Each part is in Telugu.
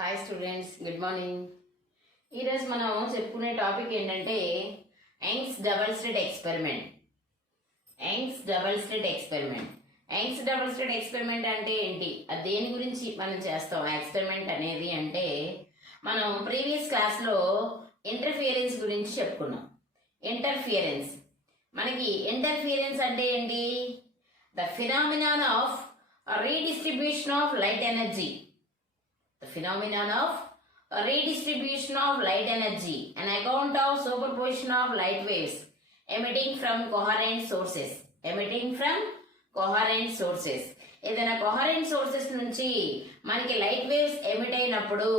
Hi students, good morning. ఈరోజు మనం చెప్పుకునే టాపిక్ ఏంటంటే Young's double slit experiment. Young's double slit experiment Young's double slit experiment అంటే ఏంటి, అది దేని గురించి మనం చేస్తాం? ఎక్స్పెరిమెంట్ అనేది అంటే మనం ప్రీవియస్ క్లాస్లో ఇంటర్ఫియరెన్స్ గురించి చెప్పుకున్నాం. ఇంటర్ఫియరెన్స్, మనకి ఇంటర్ఫియరెన్స్ అంటే ఏంటి? The phenomenon of redistribution of light energy. The phenomenon of redistribution of light energy, an account of superposition of light waves emitting from coherent sources. ఏదైనా కోహరెంట్ సోర్సెస్ నుంచి మనకి లైట్ వేవ్స్ ఎమిట్ అయినప్పుడు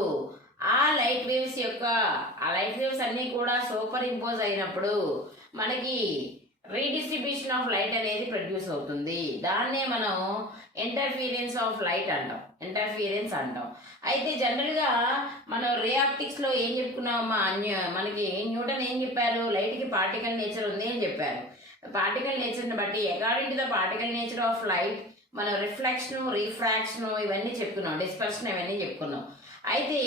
ఆ లైట్ వేవ్స్ అన్ని కూడా సూపర్ ఇంపోజ్ అయినప్పుడు మనకి రీడిస్ట్రిబ్యూషన్ ఆఫ్ లైట్ అనేది ప్రొడ్యూస్ అవుతుంది. దాన్నే మనం ఇంటర్ఫీరెన్స్ ఆఫ్ లైట్ అంటాం. అయితే జనరల్ గా మనం రియాక్టిక్స్ లో ఏం చెప్పుకున్నామమ్మా? మనకి న్యూటన్ ఏం చెప్పారు? లైట్ కి పార్టికల్ నేచర్ ఉంది అని చెప్పారు. పార్టికల్ నేచర్ ని బట్టి according to the particle nature of light మనం రిఫ్లెక్షన్, రిఫ్రాక్షన్ ఇవన్నీ చెప్పుకున్నాం, డిస్పర్షన్ ఇవన్నీ చెప్పుకున్నాం. అయితే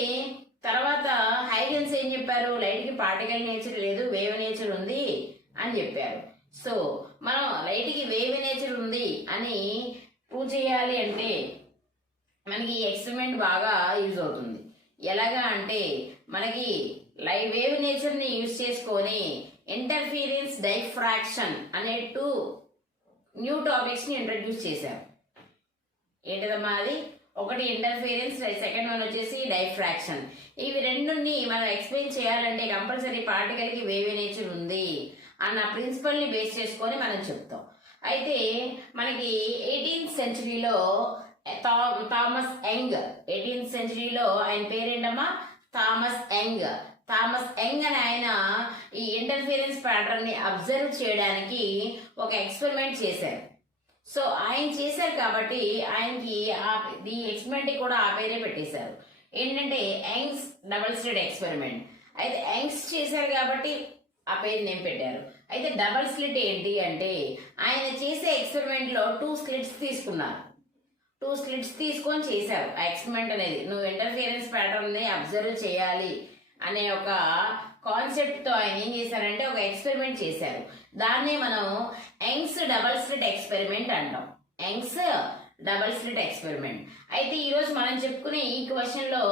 తర్వాత హైగెన్స్ ఏం చెప్పారు? లైట్ కి పార్టికల్ నేచర్ లేదు, వేవ్ నేచర్ ఉంది అని చెప్పారు. సో మనం లైట్ కి వేవ్ నేచర్ ఉంది అని ప్రూవ్ చేయాలి అంటే మనకి ఎక్స్పెరిమెంట్ బాగా యూజ్ అవుతుంది. ఎలాగా అంటే మనకి వేవ్ నేచర్ ని యూజ్ చేసుకొని ఇంటర్ఫీరెన్స్, డైఫ్రాక్షన్ అనే 2 న్యూ టాపిక్స్ ని ఇంట్రడ్యూస్ చేశారు. ఏంటిదమ్మా అది? ఒకటి ఇంటర్ఫీరెన్స్, సెకండ్ వన్ వచ్చేసి డైఫ్రాక్షన్. ఇవి రెండుని మనం ఎక్స్ప్లెయిన్ చేయాలంటే కంపల్సరీ పార్టికల్ కి వేవ్ నేచర్ ఉంది అన్న ప్రిన్సిపల్ ని బేస్ చేసుకొని మనం చెప్తాం. అయితే మనకి 18th సెంచరీలో థామస్ సెంచరీలో ఆయన పేరేంటమ్మా? థామస్ యంగ్ అని ఆయన ఈ ఇంటర్ఫియరెన్స్ ప్యాటర్న్ ని అబ్జర్వ్ చేయడానికి ఒక ఎక్స్పెరిమెంట్ చేశారు. సో ఆయన చేశారు కాబట్టి ఆయనకి ఈ ఎక్స్పెరిమెంట్ కూడా ఆ పేరే పెట్టేశారు. ఏంటంటే యంగ్స్ డబుల్ స్లిట్ ఎక్స్పెరిమెంట్. అయితే యంగ్స్ చేశారు కాబట్టి ఆ పేరు నేమ్ పెట్టారు. అయితే డబల్ స్లిట్ ఏంటి అంటే ఆయన చేసే ఎక్స్పెరిమెంట్ లో 2 స్లిట్స్ తీసుకున్నారు. 2 స్లిట్స్ తీసుకొని చేశారు ఆ ఎక్స్పెరిమెంట్ అనేది. నువ్వు ఇంటర్ఫియరెన్స్ ప్యాటర్న్ ని అబ్జర్వ్ చేయాలి అనే ఒక కాన్సెప్ట్ తో ఆయన ఏం చేశారంటే ఒక ఎక్స్పెరిమెంట్ చేశారు. దాన్నే మనం యంగ్స్ డబల్ స్లిట్ ఎక్స్పెరిమెంట్ అంటాం. Young's double slit experiment. అయితే ఈ రోజు మనం చెప్పుకునే ఈ క్వశ్చన్ లో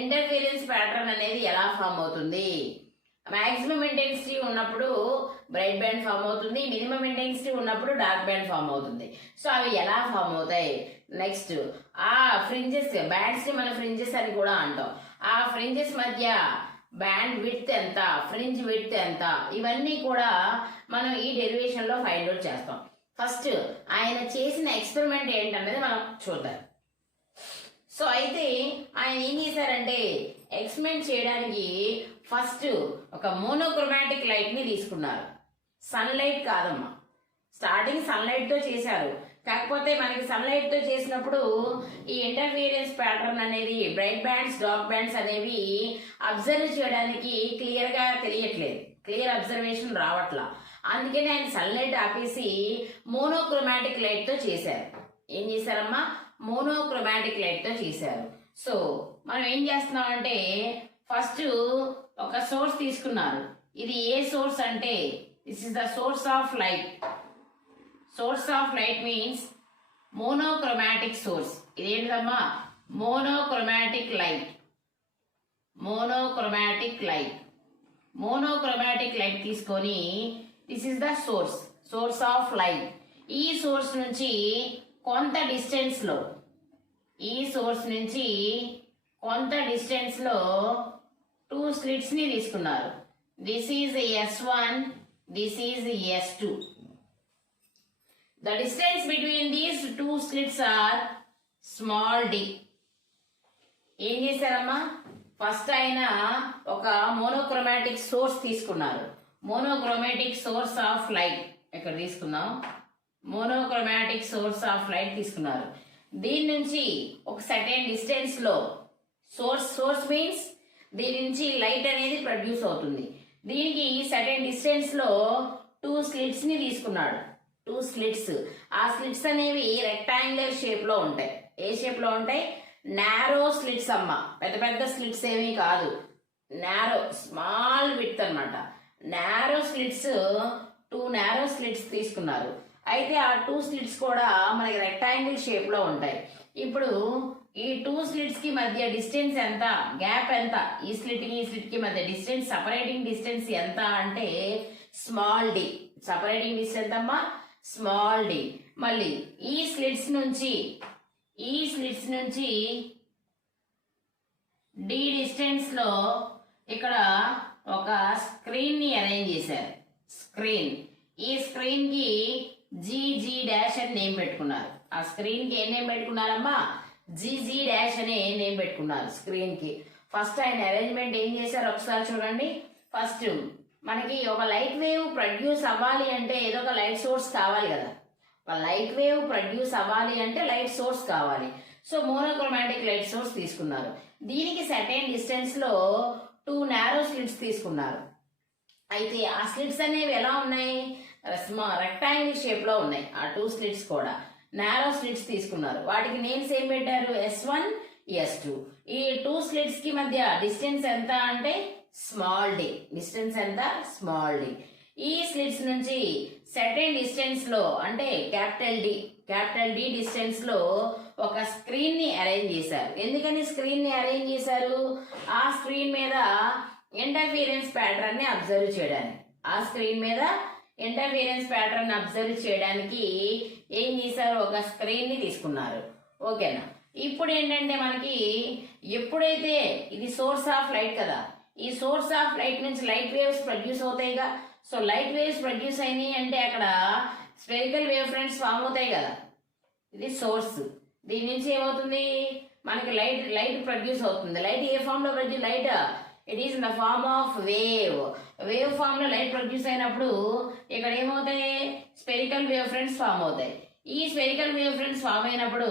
ఇంటర్ఫియరెన్స్ ప్యాటర్న్ అనేది ఎలా ఫామ్ అవుతుంది? మాక్సిమం ఇంటెన్సిటీ ఉన్నప్పుడు బ్రైట్ బ్యాండ్ ఫామ్ అవుతుంది, మినిమం ఇంటెన్సిటీ ఉన్నప్పుడు డార్క్ బ్యాండ్ ఫామ్ అవుతుంది. సో అవి ఎలా ఫామ్ అవుతాయి? నెక్స్ట్ ఆ ఫ్రింజెస్, బ్యాండ్స్ ని మనం ఫ్రింజెస్ అని కూడా అంటాం. ఆ ఫ్రింజెస్ మధ్య బ్యాండ్ విడ్త్ ఎంత, ఫ్రింజ్ విడ్త్ ఎంత, ఇవన్నీ కూడా మనం ఈ డెరివేషన్ లో ఫైండ్ అవుట్ చేస్తాం. ఫస్ట్ ఆయన చేసిన ఎక్స్పెరిమెంట్ ఏంటన్నది మనం చూద్దాం. సో అయితే ఆయన ఏం చేశారంటే ఎక్స్పెరిమెంట్ చేయడానికి ఫస్ట్ ఒక మోనోక్రోమాటిక్ లైట్ ని తీసుకున్నారు. సన్ లైట్ కాదమ్మా, స్టార్టింగ్ సన్ లైట్ తో చేశారు. కాకపోతే మనకి సన్ లైట్ తో చేసినప్పుడు ఈ ఇంటర్ఫియరెన్స్ ప్యాటర్న్ అనేది బ్రైట్ బ్యాండ్స్, డార్క్ బ్యాండ్స్ అనేవి అబ్జర్వ్ చేయడానికి క్లియర్ గా తెలియట్లేదు, క్లియర్ అబ్జర్వేషన్ రావట్లా. అందుకని ఆయన సన్ లైట్ ఆపేసి మోనోక్రోమాటిక్ లైట్ తో చేశారు. ఏం చేశారమ్మా? మోనోక్రోమాటిక్ లైట్ తో చేశారు. సో మనం ఏం చేస్తున్నాం అంటే ఫస్ట్ ఒక సోర్స్ తీసుకున్నారు. ఇది ఏ సోర్స్ అంటే this is the source of light. Source of light means monochromatic source. ఇదేంటమ్మా? Monochromatic light. మోనోక్రోమాటిక్ లైట్ తీసుకొని this is the source of light. ఈ సోర్స్ నుంచి కొంత డిస్టెన్స్ లో, ఈ సోర్స్ నుంచి కొంత డిస్టెన్స్ లో 2 స్లిట్స్ ని తీసుకున్నారు. This is S1, this is S2. The distance between these 2 slits are small d. ఏం చేశారమ్మా? ఫస్ట్ ఆయన ఒక మోనోక్రోమాటిక్ సోర్స్ తీసుకున్నారు. మోనోక్రోమాటిక్ సోర్స్ ఆఫ్ లైట్ ఇక్కడ తీసుకుందాం. మోనోక్రోమాటిక్ సోర్స్ ఆఫ్ లైట్ తీసుకున్నారు. దీని నుంచి ఒక సర్టెన్ డిస్టెన్స్ లో సోర్స్ మీన్స్ దీని నుంచి లైట్ అనేది ప్రొడ్యూస్ అవుతుంది. దీనికి సర్టెన్ డిస్టెన్స్ లో 2 స్లిట్స్ ని తీసుకున్నాడు. 2 స్లిట్స్. ఆ స్లిట్స్ అనేవి రెక్టాంగులర్ షేప్ లో ఉంటాయి. ఏ షేప్ లో ఉంటాయి? నారో స్లిట్స్ అమ్మ, పెద్ద పెద్ద స్లిట్స్ ఏమీ కాదు, నారో స్మాల్ విడ్త్ అన్నమాట. నారో స్లిట్స్ 2 నారో స్లిట్స్ తీసుకున్నారు. అయితే ఆ 2 స్లిట్స్ కూడా మనకి రెక్టాంగిల్ షేప్ లో ఉంటాయి. ఇప్పుడు ఈ 2 స్లిట్స్ కి మధ్య డిస్టెన్స్ ఎంత, గ్యాప్ ఎంత, ఈ స్లిట్ కి ఈ స్లిట్ కి మధ్య డిస్టెన్స్, సపరేటింగ్ డిస్టెన్స్ ఎంత అంటే స్మాల్ డి. సపరేటింగ్ డిస్టెన్స్ ఎంతమ్మా, స్మాల్ డి. మళ్ళీ ఈ స్లిట్స్ నుంచి డి డిస్టెన్స్ లో ఇక్కడ ఒక స్క్రీన్ ని అరేంజ్ చేశారు. స్క్రీన్, ఈ స్క్రీన్ కి జీజీ డాష్ అని నేమ్ పెట్టుకున్నారు. ఆ స్క్రీన్ కి ఏం నేమ్ పెట్టుకున్నారమ్మా, జీజీ డాష్ అనే నేమ్ పెట్టుకున్నారు స్క్రీన్ కి. ఫస్ట్ ఆయన అరేంజ్మెంట్ ఏం చేశారు ఒకసారి చూడండి. ఫస్ట్ మనకి ఒక లైట్ వేవ్ ప్రొడ్యూస్ అవ్వాలి అంటే ఏదో ఒక లైట్ సోర్స్ కావాలి కదా. ఒక లైట్ వేవ్ ప్రొడ్యూస్ అవ్వాలి అంటే లైట్ సోర్స్ కావాలి. సో మోనోక్రోమాటిక్ లైట్ సోర్స్ తీసుకున్నారు. దీనికి సర్టెన్ డిస్టెన్స్ లో 2 నారో స్లిట్స్ తీసుకున్నారు. అయితే ఆ స్లిట్స్ అనేవి ఎలా ఉన్నాయి, రెక్టాంగిల్ షేప్ లో ఉన్నాయి. ఆ 2 స్లిట్స్ కూడా నారో స్లిట్స్ తీసుకున్నారు. వాటికి నేమ్స్ ఏం పెట్టారు, S1 S2. ఈ 2 స్లిట్స్ కి మధ్య డిస్టెన్స్ ఎంత అంటే స్మాల్ డి. డిస్టెన్స్ ఎంత, స్మాల్ డి. ఈ స్లిట్స్ నుంచి సర్టెన్ డిస్టెన్స్ లో అంటే క్యాపిటల్ డి డిస్టెన్స్ లో ఒక స్క్రీన్ ని అరేంజ్ చేశారు. ఎందుకని స్క్రీన్ ని అరేంజ్ చేశారు, ఆ స్క్రీన్ మీద ఇంటర్ఫీరెన్స్ ప్యాటర్న్ ని అబ్జర్వ్ చేయడానికి. ఆ స్క్రీన్ మీద ఇంటర్ఫీరెన్స్ ప్యాటర్న్ అబ్జర్వ్ చేయడానికి ఏం చేశారు, ఒక స్క్రీన్ ని తీసుకున్నారు. ఓకేనా. ఇప్పుడు ఏంటంటే మనకి ఎప్పుడైతే ఇది సోర్స్ ఆఫ్ లైట్ కదా, ఈ సోర్స్ ఆఫ్ లైట్ నుంచి లైట్ వేవ్స్ ప్రొడ్యూస్ అవుతాయిగా. సో లైట్ వేవ్స్ ప్రొడ్యూస్ అయినాయి అంటే అక్కడ స్పెరికల్ వేవ్ ఫ్రంట్స్ ఫామ్ అవుతాయి కదా. ఇది సోర్స్, దీని నుంచి ఏమవుతుంది మనకి లైట్ ప్రొడ్యూస్ అవుతుంది. లైట్ ఏ ఫామ్ లో produce, light it is in the form of wave form లో లైట్ ప్రొడ్యూస్ అయినప్పుడు ఇక్కడ ఏమవుతాయి, స్పెరికల్ వేవ్ ఫ్రంట్స్ ఫామ్ అవుతాయి. ఈ స్పెరికల్ వేవ్ ఫ్రంట్స్ ఫామ్ అయినప్పుడు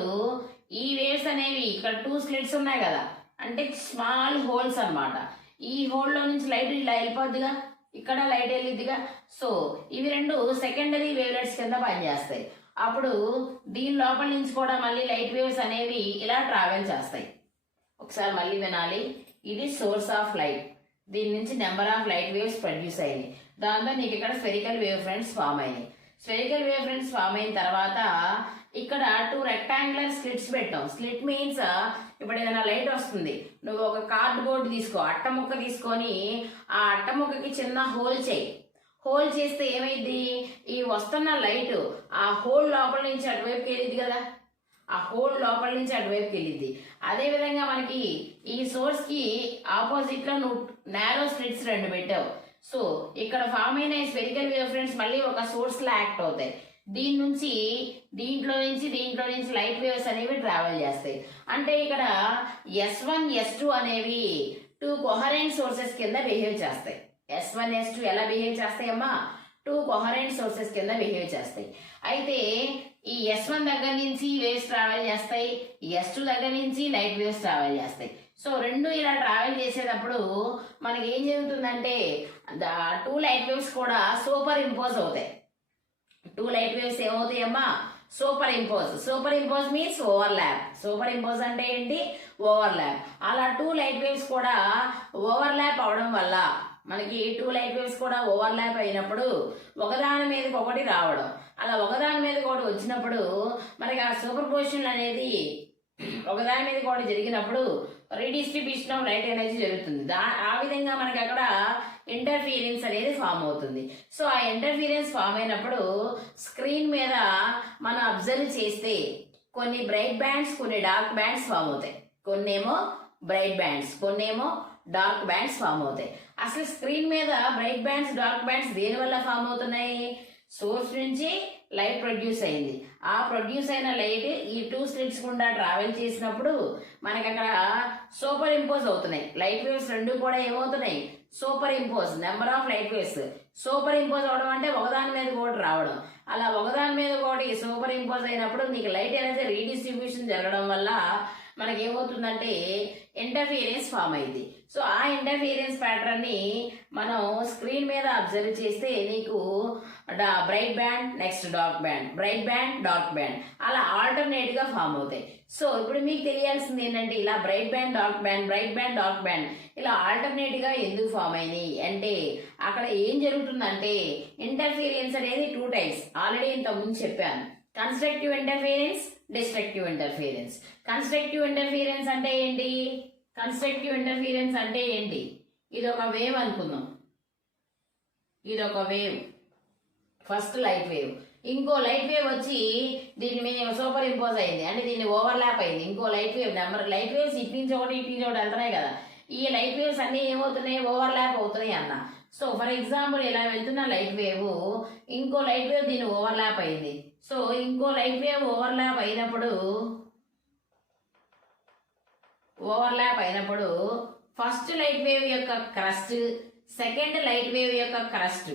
ఈ వేవ్స్ అనేవి ఇక్కడ 2 స్లిట్స్ ఉన్నాయి కదా, అంటే స్మాల్ హోల్స్ అన్నమాట. ఈ హోల్ లో నుంచి లైట్ ఇలా వెళ్ళిపోద్దిగా, ఇక్కడ లైట్ వెళ్ళిద్దిగా. సో ఇవి 2 సెకండరీ వేవ్లెట్స్ కింద పనిచేస్తాయి. అప్పుడు దీని లోపల నుంచి కూడా మళ్ళీ లైట్ వేవ్స్ అనేవి ఇలా ట్రావెల్ చేస్తాయి. ఒకసారి మళ్ళీ వినాలి. ఇది సోర్స్ ఆఫ్ లైట్, దీని నుంచి number of light waves produce అయినాయి. దాంతో నీకు ఇక్కడ స్పెరికల్ వేవ్ ఫ్రంట్స్ ఫామ్ అయినాయి. స్పెరికల్ వేవ్ ఫ్రంట్స్ ఫామ్ అయిన తర్వాత ఇక్కడ 2 రెక్టాంగులర్ స్లిట్స్ పెట్టాం. స్లిట్ మీన్స్ ఇప్పుడు ఏదైనా లైట్ వస్తుంది, నువ్వు ఒక కార్డ్ బోర్డ్ తీసుకో, అట్ట ముక్క తీసుకొని ఆ అట్ట ముక్కకి చిన్న హోల్ చేయి. హోల్ చేస్తే ఏమైంది, ఈ వస్తున్న లైట్ ఆ హోల్ లోపల నుంచి అటువైపుకి వెళ్ళింది కదా, ఆ హోల్ లోపల నుంచి అటువైపుకి వెళ్ళింది. అదే విధంగా మనకి ఈ సోర్స్ కి ఆపోజిట్ లో నువ్వు నారో స్లిట్స్ 2 పెట్టావు. సో ఇక్కడ ఫామ్ అయిన స్పెరికల్ వేవ్ ఫ్రంట్స్ మళ్ళీ ఒక సోర్స్ లా యాక్ట్ అవుతాయి. దీంట్లో నుంచి లైట్ వేవ్స్ అనేవి ట్రావెల్ చేస్తాయి. అంటే ఇక్కడ S1 S2 అనేవి 2 కొహరెంట్ సోర్సెస్ కింద బిహేవ్ చేస్తాయి. S1 S2 ఎలా బిహేవ్ చేస్తాయి అమ్మా, 2 కొహరెంట్ సోర్సెస్ కింద బిహేవ్ చేస్తాయి. అయితే ఈ S1 దగ్గర నుంచి వేవ్స్ ట్రావెల్ చేస్తాయి, S2 దగ్గర నుంచి లైట్ వేవ్స్ ట్రావెల్ చేస్తాయి. సో 2 ఇలా ట్రావెల్ చేసేటప్పుడు మనకి ఏం జరుగుతుందంటే 2 లైట్ వేవ్స్ కూడా సూపర్ ఇంపోజ్ అవుతాయి. 2 లైట్ వేవ్స్ ఏమవుతాయమ్మా, superimpose means overlap. Superimpose అంటే ఏంటి, ఓవర్లాప్. అలా 2 లైట్ వేవ్స్ కూడా ఓవర్లాప్ అవడం వల్ల మనకి 2 లైట్ వేవ్స్ కూడా ఓవర్లాప్ అయినప్పుడు ఒకదాని మీదకి ఒకటి రావడం, అలా ఒకదాని మీదకి ఒకటి వచ్చినప్పుడు మనకి ఆ సూపర్ పొజిషన్ అనేది ఒకదాని మీద కూడా జరిగినప్పుడు రీడిస్ట్రిబ్యూషన్ ఆఫ్ లైట్ ఎనర్జీ జరుగుతుంది. ఆ విధంగా మనకి అక్కడ ఇంటర్ఫీరెన్స్ అనేది ఫామ్ అవుతుంది. సో ఆ ఇంటర్ఫీరెన్స్ ఫామ్ అయినప్పుడు స్క్రీన్ మీద మనం అబ్జర్వ్ చేస్తే కొన్ని బ్రైట్ బ్యాండ్స్, కొన్ని డార్క్ బ్యాండ్స్ ఫామ్ అవుతాయి. కొన్నేమో బ్రైట్ బ్యాండ్స్, కొన్నేమో డార్క్ బ్యాండ్స్ ఫామ్ అవుతాయి. అసలు స్క్రీన్ మీద బ్రైట్ బ్యాండ్స్, డార్క్ బ్యాండ్స్ దేని వల్ల ఫామ్ అవుతున్నాయి, సోర్స్ నుంచి లైట్ ప్రొడ్యూస్ అయింది. ఆ ప్రొడ్యూస్ అయిన లైట్ ఈ 2 స్లిట్స్ గుండా ట్రావెల్ చేసినప్పుడు మనకి అక్కడ సూపర్ ఇంపోజ్ అవుతున్నాయి. లైట్ వేవ్స్ 2 కూడా ఏమవుతున్నాయి, superimpose. Number of light waves superimpose అవడం అంటే ఒకదాని మీద ఒకటి రావడం. అలా ఒకదాని మీద ఒకటి సూపర్ ఇంపోజ్ అయినప్పుడు నీకు లైట్ ఎనర్జీ రీడిస్ట్రిబ్యూషన్ జరగడం వల్ల మనకి ఏమవుతుందంటే ఇంటర్ఫియరెన్స్ ఫామ్ అయింది. సో ఆ ఇంటర్ఫియరెన్స్ ప్యాటర్న్ ని మనం స్క్రీన్ మీద అబ్జర్వ్ చేస్తే నీకు bright band, next dark band, bright band, dark band అలా ఆల్టర్నేట్ గా ఫామ్ అవుతాయి. సో ఇప్పుడు మీకు తెలియాల్సింది ఏంటంటే ఇలా bright band, dark band, bright band, dark band ఇలా ఆల్టర్నేట్ గా ఎందుకు ఫామ్ అయినాయి అంటే అక్కడ ఏం జరుగుతుందంటే ఇంటర్ఫియరెన్స్ అనేది 2 టైప్స్ ఆల్రెడీ ఇంత ముందు చెప్పాను. Constructive interference, destructive interference. Constructive interference అంటే ఏంటి? కన్స్ట్రక్టివ్ ఇంటర్ఫియరెన్స్ అంటే ఏంటి? ఇది ఒక వేవ్ అనుకుందాం. ఇది ఒక వేవ్, ఫస్ట్ లైట్ వేవ్. ఇంకో లైట్ వేవ్ వచ్చి దీని మీద సూపర్ ఇంపోజ్ అయింది అంటే దీన్ని ఓవర్లాప్ అయింది. ఇంకో లైట్ వేవ్, లైట్ వేవ్స్ ఇటు నుంచి ఒకటి ఇటు నుంచి ఒకటి వెళ్తున్నాయి కదా. ఈ లైట్ వేవ్స్ అన్ని ఏమవుతున్నాయి? ఓవర్లాప్ అవుతున్నాయి అన్న. సో ఫర్ ఎగ్జాంపుల్ ఇలా వెళ్తున్న లైట్ వేవ్ ఇంకో లైట్ వేవ్ దీన్ని ఓవర్లాప్ అయింది. సో ఇంకో లైట్ వేవ్ ఓవర్లాప్ అయినప్పుడు ఫస్ట్ లైట్ వేవ్ యొక్క క్రస్ట్, సెకండ్ లైట్ వేవ్ యొక్క crest,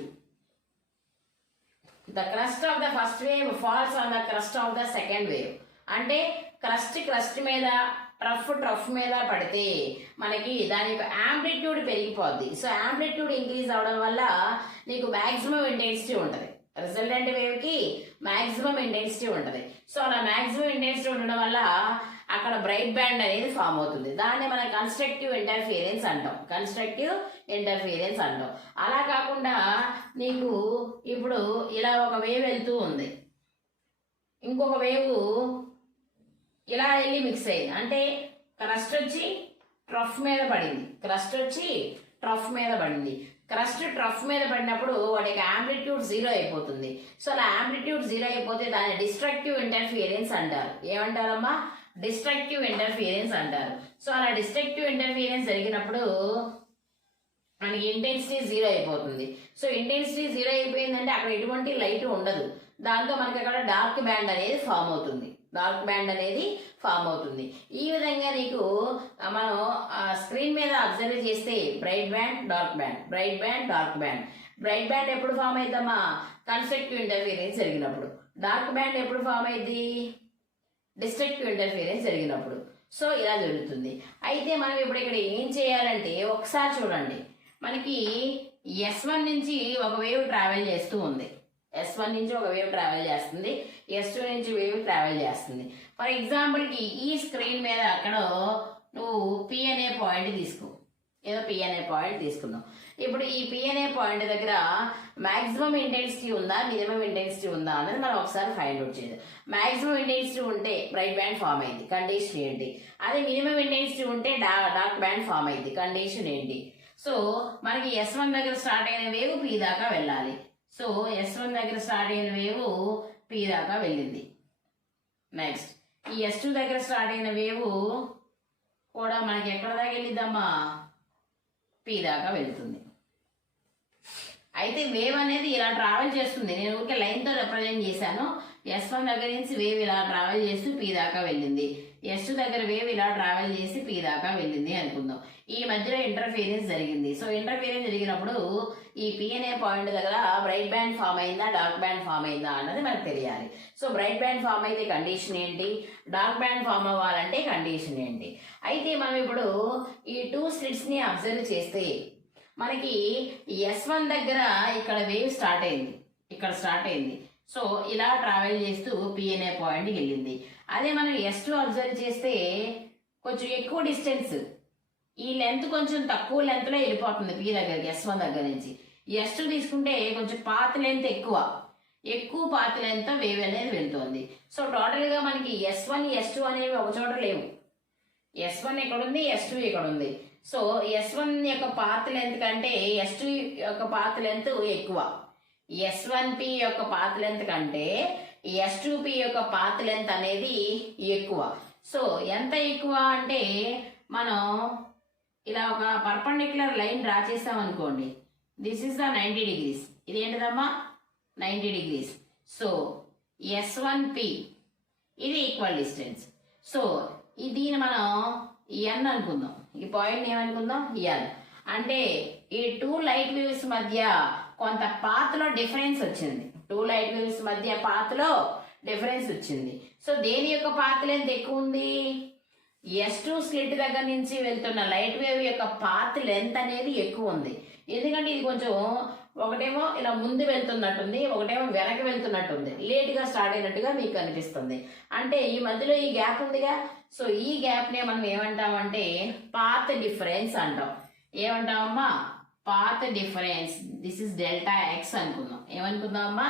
the crest of the first wave falls on the crest of the second wave. అంటే క్రస్ట్ మీద, ట్రఫ్ మీద పడితే మనకి దాని యొక్క యాంప్లిట్యూడ్ పెరిగిపోద్ది. సో యాంప్లిట్యూడ్ ఇంక్రీజ్ అవడం వల్ల నీకు మాక్సిమం ఇంటెన్సిటీ ఉంటుంది. రిజల్టెంట్ వేవ్ కి మాక్సిమం ఇంటెన్సిటీ ఉంటుంది. సో అలా మాక్సిమం ఇంటెన్సిటీ ఉండడం వల్ల అక్కడ బ్రైట్ బ్యాండ్ అనేది ఫామ్ అవుతుంది. దాన్ని మనం కన్స్ట్రక్టివ్ ఇంటర్ఫియరెన్స్ అంటాం. కన్స్ట్రక్టివ్ ఇంటర్ఫియరెన్స్ అంటాం. అలా కాకుండా నీకు ఇప్పుడు ఇలా ఒక వేవ్ వెళ్తూ ఉంది, ఇంకొక వేవ్ ఇలా వెళ్ళి మిక్స్ అయింది అంటే క్రస్ట్ వచ్చి ట్రఫ్ మీద పడింది. క్రస్ట్ ట్రఫ్ మీద పడినప్పుడు వాటికి యాంప్లిట్యూడ్ 0 అయిపోతుంది. సో అలా యాంప్లిట్యూడ్ 0 అయిపోతే దాన్ని డిస్ట్రక్టివ్ ఇంటర్ఫియరెన్స్ అంటారు. ఏమంటారమ్మా? డిస్ట్రక్టివ్ ఇంటర్ఫియరెన్స్ అంటారు. సో అలా డిస్ట్రక్టివ్ ఇంటర్ఫియరెన్స్ జరిగినప్పుడు మనకి ఇంటెన్సిటీ 0 అయిపోతుంది. సో ఇంటెన్సిటీ 0 అయిపోయిందంటే అక్కడ ఎటువంటి లైట్ ఉండదు. దాంతో మనకి అక్కడ డార్క్ బ్యాండ్ అనేది ఫామ్ అవుతుంది. ఈ విధంగా నీకు మనం స్క్రీన్ మీద అబ్జర్వ్ చేస్తే bright band, dark band, bright band, dark band. Bright band ఎప్పుడు ఫామ్ అవుతామా? కన్స్ట్రక్టివ్ ఇంటర్ఫియరెన్స్ జరిగినప్పుడు. డార్క్ బ్యాండ్ ఎప్పుడు ఫామ్ అయింది? డిస్ట్రక్టివ్ ఇంటర్ఫియరెన్స్ జరిగినప్పుడు. సో ఇలా జరుగుతుంది. అయితే మనం ఇప్పుడు ఇక్కడ ఏం చేయాలంటే ఒకసారి చూడండి. మనకి S1 నుంచి ఒక వేవ్ ట్రావెల్ చేస్తూ ఉంది. S1 నుంచి ఒక వేవ్ ట్రావెల్ చేస్తుంది, S2 నుంచి వేవ్ ట్రావెల్ చేస్తుంది. ఫర్ ఎగ్జాంపుల్కి ఈ స్క్రీన్ మీద అక్కడ నువ్వు P అనే పాయింట్ తీసుకో. P అనే పాయింట్ తీసుకుందాం. ఇప్పుడు ఈ P అనే పాయింట్ దగ్గర మాక్సిమం ఇంటెన్సిటీ ఉందా, మినిమం ఇంటెన్సిటీ ఉందా అనేది మనం ఒకసారి ఫైండ్ అవుట్ చేద్దాం. మాక్సిమం ఇంటెన్సిటీ ఉంటే బ్రైట్ బ్యాండ్ ఫామ్ అయింది, కండిషన్ ఏంటి? అదే మినిమం ఇంటెన్సిటీ ఉంటే డార్క్ బ్యాండ్ ఫామ్ అయింది, కండిషన్ ఏంటి? సో మనకి S1 దగ్గర స్టార్ట్ అయిన వేవ్ P దాకా వెళ్ళాలి. సో S1 దగ్గర స్టార్ట్ అయిన వేవ్ P దాకా వెళ్ళింది. నెక్స్ట్ ఈ S2 దగ్గర స్టార్ట్ అయిన వేవ్ కూడా మనకి ఎక్కడ దాకా వెళ్ళిద్దమ్మా? P దాకా వెళ్తుంది. అయితే వేవ్ అనేది ఇలా ట్రావెల్ చేస్తుంది. నేను ఊరికే లైన్తో రిప్రజెంట్ చేశాను. S1 దగ్గర నుంచి వేవ్ ఇలా ట్రావెల్ చేస్తూ P దాకా వెళ్ళింది. S2 దగ్గర వేవ్ ఇలా ట్రావెల్ చేసి P దాకా వెళ్ళింది అనుకుందాం. ఈ మధ్యలో ఇంటర్ఫియరెన్స్ జరిగింది. సో ఇంటర్ఫియరెన్స్ జరిగినప్పుడు ఈ P అనే పాయింట్ దగ్గర బ్రైట్ బ్యాండ్ ఫామ్ అయిందా, డార్క్ బ్యాండ్ ఫామ్ అయిందా అన్నది మనకు తెలియాలి. సో బ్రైట్ బ్యాండ్ ఫామ్ అయితే కండిషన్ ఏంటి, డార్క్ బ్యాండ్ ఫామ్ అవ్వాలంటే కండిషన్ ఏంటి? అయితే మనం ఇప్పుడు ఈ 2 స్లిట్స్ ని అబ్జర్వ్ చేస్తే మనకి S1 దగ్గర ఇక్కడ వేవ్ స్టార్ట్ అయింది. సో ఇలా ట్రావెల్ చేస్తూ P అనే పాయింట్కి వెళ్ళింది. అదే మనం S2 అబ్జర్వ్ చేస్తే కొంచెం ఎక్కువ డిస్టెన్స్, ఈ లెంత్ కొంచెం తక్కువ లెంత్ లో వెళ్ళిపోతుంది P దగ్గరికి S1 దగ్గర నుంచి. S2 తీసుకుంటే కొంచెం పాత లెంత్ ఎక్కువ పాత లెంత్ వేవ్ అనేది వెళ్తుంది. సో టోటల్ గా మనకి S1, S2 అనేవి ఒక చోట లేవు. S1 ఇక్కడ ఉంది, S2 ఇక్కడ ఉంది. సో S1 యొక్క పాత్ లెంత్ కంటే S2 యొక్క పాత్ లెంత్ ఎక్కువ. S1P యొక్క పాత్ లెంత్ కంటే S2P యొక్క పాత్ లెంత్ అనేది ఎక్కువ. సో ఎంత ఎక్కువ అంటే మనం ఇలా ఒక పర్పెండిక్యులర్ లైన్ డ్రా చేస్తాం అనుకోండి. This is the 90 degrees. ఇది ఏంటిదమ్మా? 90 degrees. సో S1P ఇది ఈక్వల్ డిస్టెన్స్. సో దీన్ని మనం N అనుకుందాం. ఈ పాయింట్ ఏమనుకుందాం? N. అంటే ఈ 2 లైట్ వేవ్స్ మధ్య కొంత పాత్ లో డిఫరెన్స్ వచ్చింది. 2 లైట్ వేవ్స్ మధ్య పాత్ లో డిఫరెన్స్ వచ్చింది. సో దేని యొక్క పాత్ లెంత్ ఎక్కువ ఉంది? S2 స్లిట్ దగ్గర నుంచి వెళ్తున్న లైట్ వేవ్ యొక్క పాత్ లెంత్ అనేది ఎక్కువ ఉంది. ఎందుకంటే ఇది కొంచెం ఒకటేమో ఇలా ముందు వెళ్తున్నట్టుంది, ఒకటేమో వెనక్కి వెళ్తున్నట్టుంది, లేట్గా స్టార్ట్ అయినట్టుగా మీకు కనిపిస్తుంది. అంటే ఈ మధ్యలో ఈ గ్యాప్ ఉందిగా, సో ఈ గ్యాప్నే మనం ఏమంటామంటే పాత్ డిఫరెన్స్ అంటాం. ఏమంటామమ్మా? Path difference. This is delta x అనుకుందాం. ఏమనుకుందామమ్మా?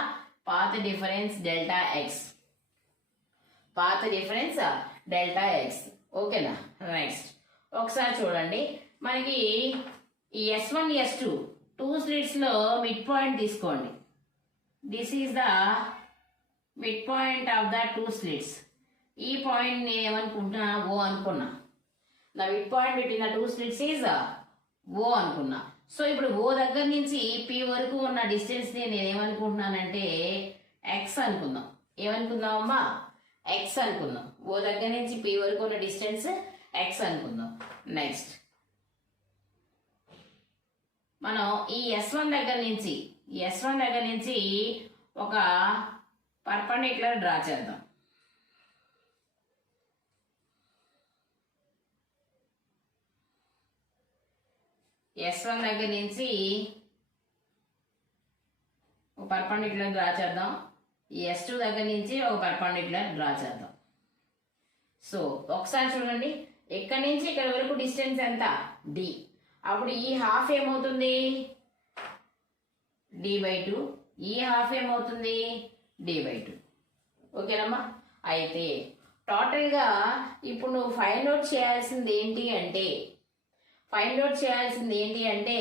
Path difference delta x. Path difference delta x. ఓకేనా? నెక్స్ట్ ఒకసారి చూడండి, మనకి ఈ S1 S2 టూ స్లిట్స్లో మిడ్ పాయింట్ తీసుకోండి. This is the mid point of the two slits. ఈ పాయింట్ నేను ఏమనుకుంటున్నా? ఓ అనుకున్నా. The mid point between the two slits is O అనుకున్నా. సో ఇప్పుడు ఓ దగ్గర నుంచి పి వరకు ఉన్న డిస్టెన్స్ ని నేను ఏమనుకుంటున్నానంటే ఎక్స్ అనుకుందాం. ఏమనుకుందామమ్మా? ఎక్స్ అనుకుందాం. ఓ దగ్గర నుంచి పి వరకు ఉన్న డిస్టెన్స్ ఎక్స్ అనుకుందాం. నెక్స్ట్ మనం ఈ S1 దగ్గర నుంచి ఒక పర్పెండిక్యులర్ డ్రా చేద్దాం. S1 దగ్గర నుంచి ఒక పర్పెండిక్యులర్ డ్రా చేద్దాం. S2 దగ్గర నుంచి ఒక పర్పెండిక్యులర్ డ్రా చేద్దాం. సో ఒకసారి చూడండి, ఇక్కడ నుంచి ఇక్కడ వరకు డిస్టెన్స్ ఎంత? D. అప్పుడు ఈ హాఫ్ ఏమవుతుంది? D/2. ఈ హాఫ్ ఏమవుతుంది? D/2. ఓకేనమ్మా? అయితే టోటల్గా ఇప్పుడు నువ్వు ఫైండ్ అవుట్ చేయాల్సింది ఏంటి అంటే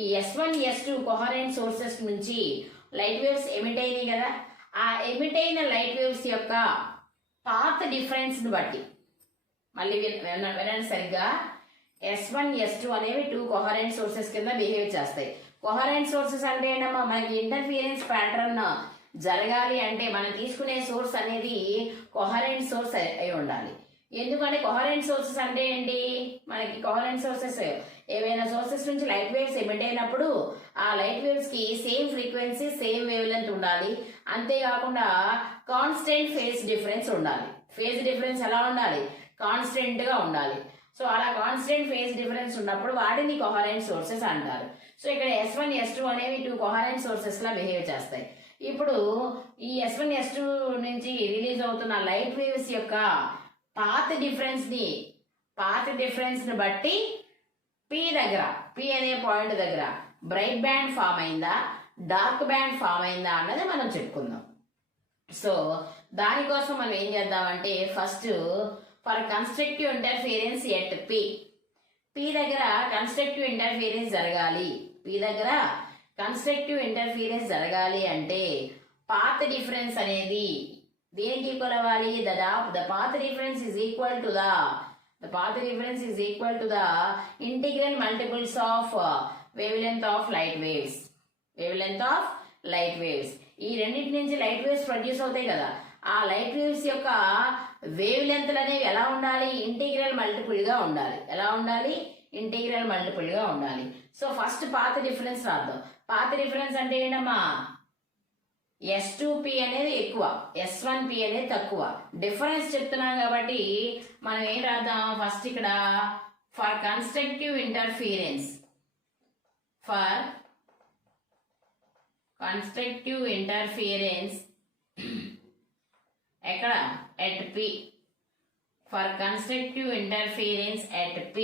ఈ S1 S2 కొహరెంట్ సోర్సెస్ నుంచి లైట్ వేవ్స్ ఎమిట్ అయినాయి కదా, ఆ ఎమిట్ అయిన లైట్ వేవ్స్ యొక్క పాత్ డిఫరెన్స్ని బట్టి, మళ్ళీ వినండి సరిగ్గా, S1 S2 అనేవి టూ కొహరెంట్ సోర్సెస్ కింద బిహేవ్ చేస్తాయి. కొహరెంట్ సోర్సెస్ అంటే ఏంటమ్మా? మనకి ఇంటర్ఫియరెన్స్ ప్యాటర్న్ జరగాలి అంటే మనం తీసుకునే సోర్స్ అనేది కొహరెంట్ సోర్స్ అయి ఉండాలి. ఎందుకంటే కొహరెంట్ సోర్సెస్ అంటే ఏంటి? మనకి కొహరెంట్ సోర్సెస్ ఏవైనా సోర్సెస్ నుంచి లైట్ వేవ్స్ ఎమిట్ అయినప్పుడు ఆ లైట్ వేవ్స్ కి same frequency, same wave length ఉండాలి. అంతేకాకుండా కాన్స్టెంట్ ఫేజ్ డిఫరెన్స్ ఉండాలి. ఫేజ్ డిఫరెన్స్ ఎలా ఉండాలి? కాన్స్టెంట్ గా ఉండాలి. సో అలా కాన్స్టెంట్ ఫేజ్ డిఫరెన్స్ ఉన్నప్పుడు వాటిని కొహరెంట్ సోర్సెస్ అంటారు. సో ఇక్కడ S1 S2 అనేవి టూ కొహరెంట్ సోర్సెస్ లా బిహేవ్ చేస్తాయి. ఇప్పుడు ఈ S1 S2 నుంచి రిలీజ్ అవుతున్న లైట్ వేవ్స్ యొక్క పాత్ డిఫరెన్స్ ని బట్టి పి అనే పాయింట్ దగ్గర బ్రైట్ బ్యాండ్ ఫామ్ అయిందా, డార్క్ బ్యాండ్ ఫామ్ అయిందా అన్నది మనం చెప్పుకుందాం. సో దానికోసం మనం ఏం చేద్దామంటే first for constructive interference at P దగ్గర కన్స్ట్రక్టివ్ ఇంటర్ఫియరెన్స్ జరగాలి అంటే పాత్ డిఫరెన్స్ అనేది దేనికి ఈక్వల్ అవ్వాలి? The path difference is equal to the integral multiples of wave length of light waves. ఈ రెండింటి నుంచి లైట్ వేవ్స్ ప్రొడ్యూస్ అవుతాయి కదా, ఆ లైట్ వేవ్స్ యొక్క వేవ్ లెంత్లు అనేవి ఎలా ఉండాలి? ఇంటిగ్రల్ మల్టిపుల్ గా ఉండాలి. సో ఫస్ట్ పాత్ డిఫరెన్స్ రాద్దాం. పాత్ డిఫరెన్స్ అంటే ఏంటమ్మా? S2P అనేది ఎక్కువ, S1P అనేది తక్కువ. డిఫరెన్స్ చెప్తున్నాం కాబట్టి మనం ఏం రాద్దాం? ఫస్ట్ ఇక్కడ ఫర్ కన్స్ట్రక్టివ్ ఇంటర్ఫియరెన్స్ ఎక్కడ? At P. For constructive interference at P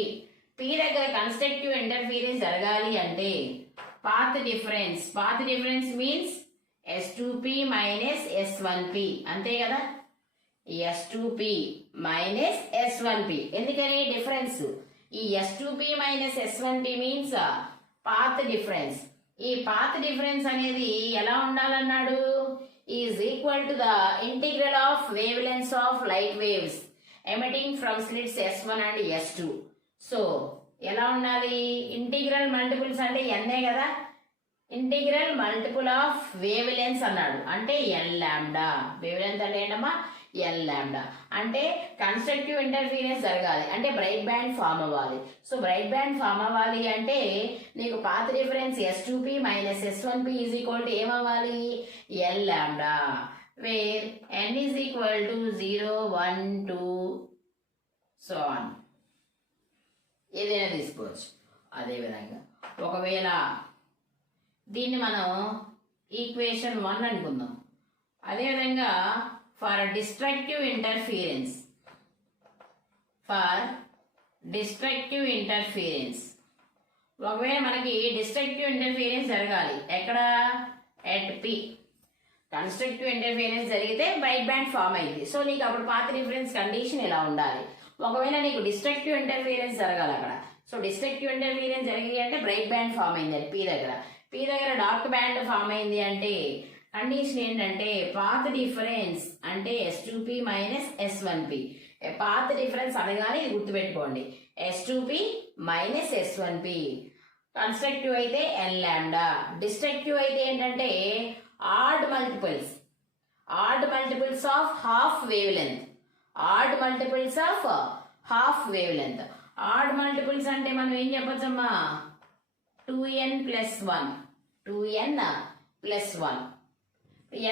దగ్గర కన్స్ట్రక్టివ్ ఇంటర్ఫియరెన్స్ జరగాలి అంటే path difference means S2P minus S1P, అంతే కదా? S2P minus S1P. ఎందుకని డిఫరెన్స్? ఈ S2P minus S1P means path difference. ఈ పాత్ డిఫరెన్స్ అనేది ఎలా ఉండాలన్నాడు? Is equal to the integral of wavelengths of light waves emitting from slits S1 and S2. So ఎలా ఉండాలి? ఇంటిగ్రల్ మల్టిపుల్స్ అంటే ఎన్నే కదా, integral multiple of wavelengths అన్నాడు అంటే L లాంబ్డా. వేవ్ లెంత్ అంటే ఏంటమ్మా? L lambda. అంటే కన్స్ట్రక్టివ్ ఇంటర్ఫియరెన్స్ జరగాలి అంటే బ్రైట్ బ్యాండ్ ఫామ్ అవ్వాలి. సో బ్రైట్ బ్యాండ్ ఫామ్ అవ్వాలి అంటే నీకు path difference S2P minus S1P is equal to ఏమవ్వాలి? L lambda, where N is equal to 0, 1, 2. So on ఏదైనా తీసుకోవచ్చు. అదేవిధంగా ఒకవేళ దీన్ని మనం ఈక్వేషన్ 1 అనుకుందాం. అదేవిధంగా ఫర్ డిస్ట్రక్టివ్ ఇంటర్ఫీరెన్స్ ఒకవేళ మనకి డిస్ట్రక్టివ్ ఇంటర్ఫీరెన్స్ జరగాలి ఎక్కడ, ఎట్ పి. కన్స్ట్రక్టివ్ ఇంటర్ఫీరెన్స్ జరిగితే బ్రైట్ బ్యాండ్ ఫామ్ అయింది. సో నీకు అప్పుడు పాత్ రిఫరెన్స్ కండిషన్ ఇలా ఉండాలి. ఒకవేళ నీకు డిస్ట్రక్టివ్ ఇంటర్ఫీరెన్స్ జరగాలి అక్కడ. సో డిస్ట్రక్టివ్ ఇంటర్ఫీరెన్స్ జరిగింది అంటే బ్రైట్ బ్యాండ్ ఫామ్ అయింది అది పి దగ్గర డార్క్ బ్యాండ్ ఫామ్ అయింది అంటే కండిషన్ ఏంటంటే పాత్ డిఫరెన్స్ అంటే S2P minus S1P. Path difference అనగానే ఇది గుర్తుపెట్టుకోండి, S2P మైనస్ S1P. కన్స్ట్రక్టివ్ అయితే N లాంబ్డా, డిస్ట్రక్టివ్ అయితే ఏంటంటే add multiples of half wave length. Add multiples అంటే మనం ఏం చెప్పొచ్చమ్మా, 2n + 1.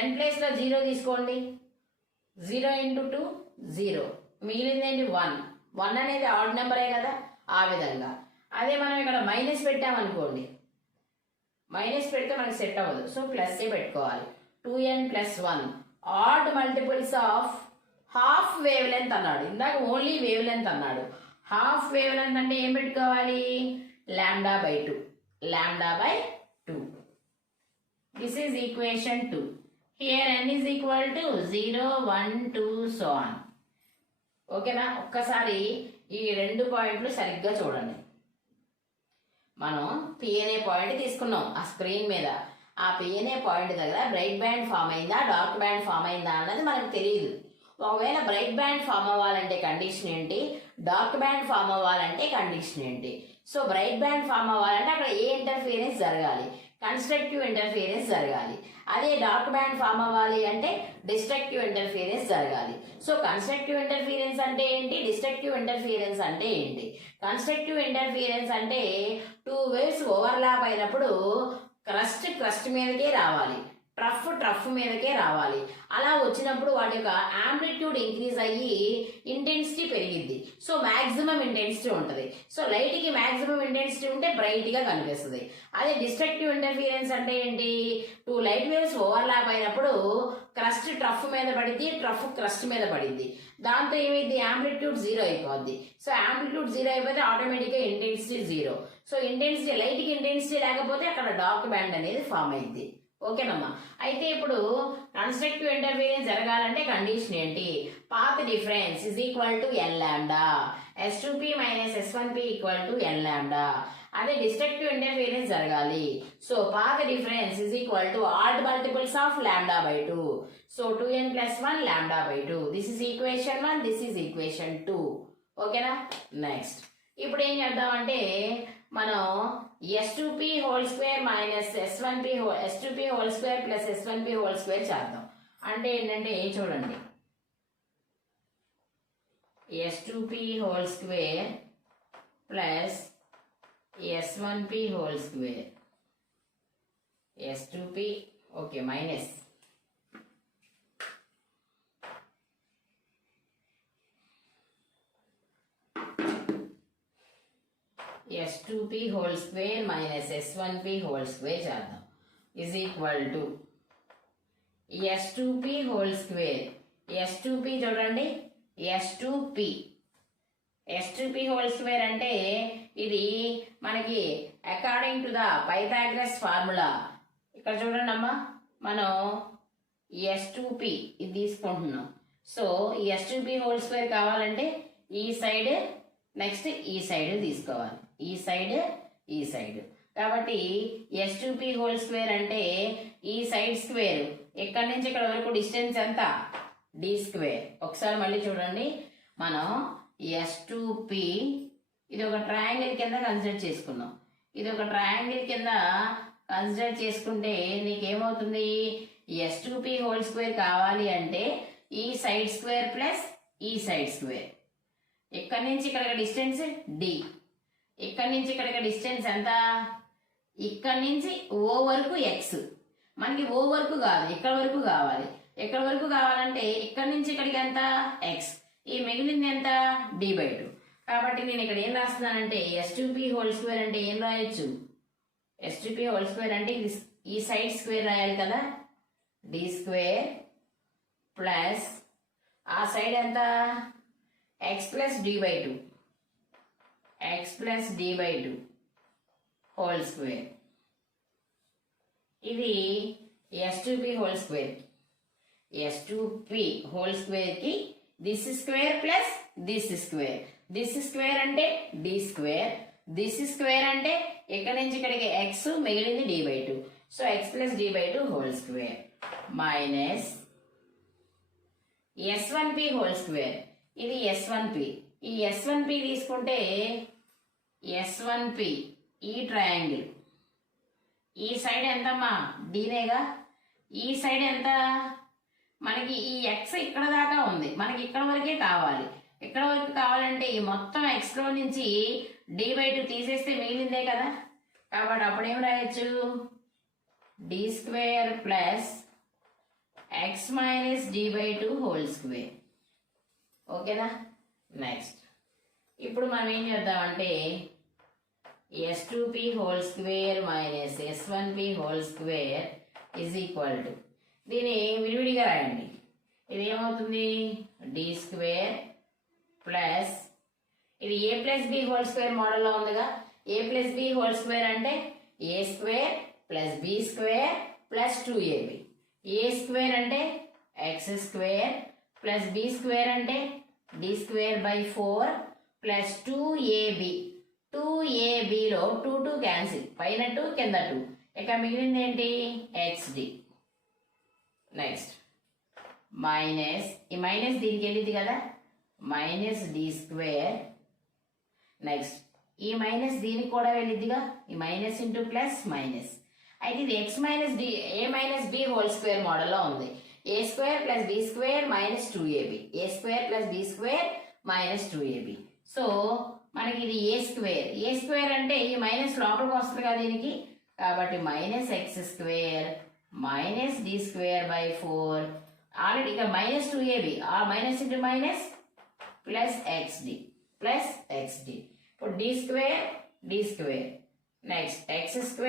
n ప్లేస్ లో 0 తీసుకోండి. 0 × 2 0, మిగిలిందేంటి 1. 1 అనేది ఆడ్ నెంబరే కదా, ఆ విధంగా. అదే మనం ఇక్కడ మైనస్ పెట్టామనుకోండి, మైనస్ పెడితే మనకి సెట్ అవ్వదు. సో ప్లస్ పెట్టుకోవాలి. 2n + 1 odd multiples of half wavelength అన్నాడు, ఇందాక ఓన్లీ వేవ్ లెంత్ అన్నాడు. హాఫ్ వేవ్ లెంత్ అంటే ఏం పెట్టుకోవాలి, λ/2. This is equation 2. Here n is equal to 0, 1, 2 so on. ఓకేనా? ఒక్కసారి ఈ 2 పాయింట్లు సరిగ్గా చూడండి. మనం పిఎన్ఏ పాయింట్ తీసుకున్నాం ఆ స్క్రీన్ మీద. ఆ పిఎన్ఏ పాయింట్ దగ్గర బ్రైట్ బ్యాండ్ ఫామ్ అయిందా, డార్క్ బ్యాండ్ ఫామ్ అయిందా అన్నది మనకు తెలియదు. ఒకవేళ బ్రైట్ బ్యాండ్ ఫామ్ అవ్వాలంటే కండిషన్ ఏంటి, డార్క్ బ్యాండ్ ఫామ్ అవ్వాలంటే కండిషన్ ఏంటి. సో బ్రైట్ బ్యాండ్ ఫామ్ అవ్వాలంటే అక్కడ ఏ ఇంటర్ఫియరెన్స్ జరగాలి, కన్స్ట్రక్టివ్ ఇంటర్ఫియరెన్స్ జరగాలి. అదే డార్క్ బ్యాండ్ ఫామ్ అవ్వాలి అంటే డిస్ట్రక్టివ్ ఇంటర్ఫియరెన్స్ జరగాలి. సో కన్స్ట్రక్టివ్ ఇంటర్ఫియరెన్స్ అంటే ఏంటి, డిస్ట్రక్టివ్ ఇంటర్ఫియరెన్స్ అంటే ఏంటి. కన్స్ట్రక్టివ్ ఇంటర్ఫియరెన్స్ అంటే 2 వేవ్స్ ఓవర్లాప్ అయినప్పుడు క్రస్ట్ మీదకే రావాలి, ట్రఫ్ మీదకే రావాలి. అలా వచ్చినప్పుడు వాటి యొక్క యాంప్లిట్యూడ్ ఇంక్రీజ్ అయ్యి ఇంటెన్సిటీ పెరిగిద్ది. సో మాక్సిమం ఇంటెన్సిటీ ఉంటుంది. సో లైట్కి మాక్సిమం ఇంటెన్సిటీ ఉంటే బ్రైట్గా కనిపిస్తుంది. అదే డిస్ట్రక్టివ్ ఇంటర్ఫియరెన్స్ అంటే ఏంటి, 2 లైట్ వేవ్స్ ఓవర్లాప్ అయినప్పుడు క్రస్ట్ ట్రఫ్ మీద పడిద్ది, ట్రఫ్ క్రస్ట్ మీద పడిద్ది. దాంతో ఏమైంది, యాంప్లిట్యూడ్ 0 అయిపోద్ది. సో యాంప్లిట్యూడ్ 0 అయిపోతే ఆటోమేటిక్గా ఇంటెన్సిటీ 0. సో ఇంటెన్సిటీ లైట్కి ఇంటెన్సిటీ లేకపోతే అక్కడ డార్క్ బ్యాండ్ అనేది ఫామ్ అయింది. ఓకేనమ్మా? అయితే ఇప్పుడు కన్స్ట్రక్టివ్ ఇంటర్ఫియరెన్స్ జరగాలంటే కండిషన్ ఏంటి, path difference is equal to N lambda, S2P minus S1P equal to N lambda. అదే డిస్ట్రక్టివ్ ఇంటర్ఫియరెన్స్ జరగాలి. So path difference is equal to odd multiples of λ/2. So 2n + 1 λ/2. This is equation 1, this is equation 2. ఓకేనా? నెక్స్ట్ ఇప్పుడు ఏం చేద్దామంటే మనం S2P² minus S2P² plus S1P² చేద్దాం. అంటే ఏంటంటే చూడండి, S2P² plus S1P². S2P okay minus S2P² minus S1P² చేద్దాం is equal to S2P² S2P చూడండి, S2P² అంటే ఇది మనకి according to the Pythagoras formula. ఇక్కడ చూడండి అమ్మా, మనం S2P ఇది తీసుకుంటున్నాం. సో S2P² కావాలంటే ఈ సైడ్ నెక్స్ట్ ఈ సైడ్ తీసుకోవాలి, ఈ సైడ్. కాబట్టి S2P² అంటే ఈ సైడ్ స్క్వేర్, ఎక్కడి నుంచి ఇక్కడ వరకు డిస్టెన్స్ ఎంత, d². ఒకసారి మళ్ళీ చూడండి, మనం S2P ఇది ఒక ట్రయాంగిల్ కింద కన్సిడర్ చేసుకున్నాం. ఇది ఒక ట్రయాంగిల్ కింద కన్సిడర్ చేసుకుంటే నీకేమవుతుంది, S2P² కావాలి అంటే ఈ సైడ్ స్క్వేర్ ప్లస్ ఈ సైడ్ స్క్వేర్. ఇక్కడ నుంచి ఇక్కడ డిస్టెన్స్ d, ఇక్కడ నుంచి ఇక్కడ డిస్టెన్స్ ఎంత, ఇక్కడ నుంచి O వరకు x. మనకి O వరకు కాదు, ఇక్కడ వరకు కావాలి. ఎక్కడ వరకు కావాలంటే ఇక్కడ నుంచి ఇక్కడికి ఎంత x, ఈ మిగిలింది ఎంత d/2. కాబట్టి నేను ఇక్కడ ఏం రాస్తున్నానంటే s2p² అంటే ఏం రాయొచ్చు, s2p² అంటే ఈ సైడ్ స్క్వేర్ రాయాలి కదా, d² ప్లస్ ఆ సైడ్ ఎంత x plus d/2, x plus d/2 whole square. ఇది s2p² కి this square plus this square, this square అంటే d², దిస్ స్క్వేర్ అంటే ఇక్కడ నుంచి ఇక్కడికి x, మిగిలింది d/2. So x plus d/2 whole square minus s1p². ఇది s1p. ఈ s1p తీసుకుంటే s1p ఈ ట్రయాంగిల్ ఈ సైడ్ ఎంతమ్మా డీనేగా, ఈ సైడ్ ఎంత మనకి ఈ x ఇక్కడ దాకా ఉంది, మనకి ఇక్కడ వరకే కావాలి. ఇక్కడ వరకు కావాలంటే ఈ మొత్తం x లో నుంచి d/2 తీసేస్తే మిగిలిందే కదా. కాబట్టి అప్పుడు ఏం రాయొచ్చు, d² plus x minus d/2 whole square. ఓకేనా. నెక్స్ట్ ఇప్పుడు మనం ఏం చేద్దామంటే s2p² minus s1p² is equal to, దీన్ని విడివిడిగా రాయండి. ఇది ఏమవుతుంది, d² ప్లస్ ఇది a ప్లస్ b² మోడల్లో ఉందిగా, a ప్లస్ b² అంటే a² plus b² plus 2ab. a² అంటే x² ప్లస్ b² అంటే d²/4 ప్లస్ 2ab. 2abలో 2 క్యాన్సిల్, పైన 2 కింద 2, ఇక మిగిలింది ఏంటి xd. నెక్స్ట్ మైనస్ ఈ మైనస్ దీనికి వెళ్ళింది కదా, మైనస్ d². నెక్స్ట్ ఈ మైనస్ దీనికి కూడా వెళ్ళిద్దిగా, ఈ మైనస్ ఇంటూ ప్లస్ మైనస్. అయితే ఇది x మైనస్ b² మోడల్లో ఉంది. a² plus b² minus 2ab, a² plus b² minus 2ab. So మనకి ఇది a² అంటే ఈ మైనస్ లోపలికి వస్తుంది కదా దీనికి, కాబట్టి minus x² minus d²/4. Already ఇక్కడ మైనస్ 2ab, ఆ minus into minus plus xd plus xd. ఇప్పుడు d², next x²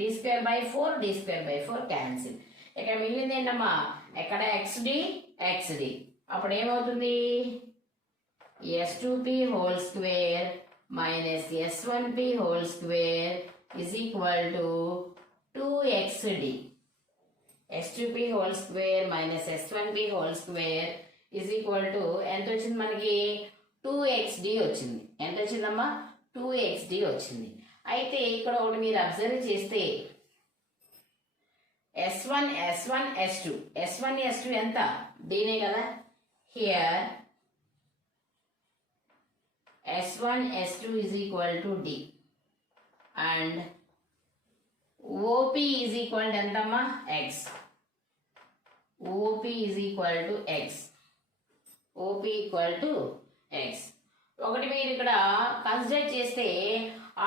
d²/4 cancel. ఇక్కడ మిగిలింది ఏంటమ్మా, ఎక్కడ xd. అప్పుడు ఏమవుతుంది, s2p² minus s1p² is equal to 2xd. s2p² minus s1p² is equal to ఎంత వచ్చింది మనకి, 2xd వచ్చింది. ఎంత వచ్చిందమ్మా, 2xd వచ్చింది. అయితే ఇక్కడ ఒకటి మీరు అబ్జర్వ్ చేస్తే s1 s2 ఎంత dనే కదా. Here s1 s2 is equal to d and OP is equal to ఎంతమ్మా, x. OP is equal to x. OP equal to x. ఒకటి మీరు ఇక్కడ కన్సిడర్ చేస్తే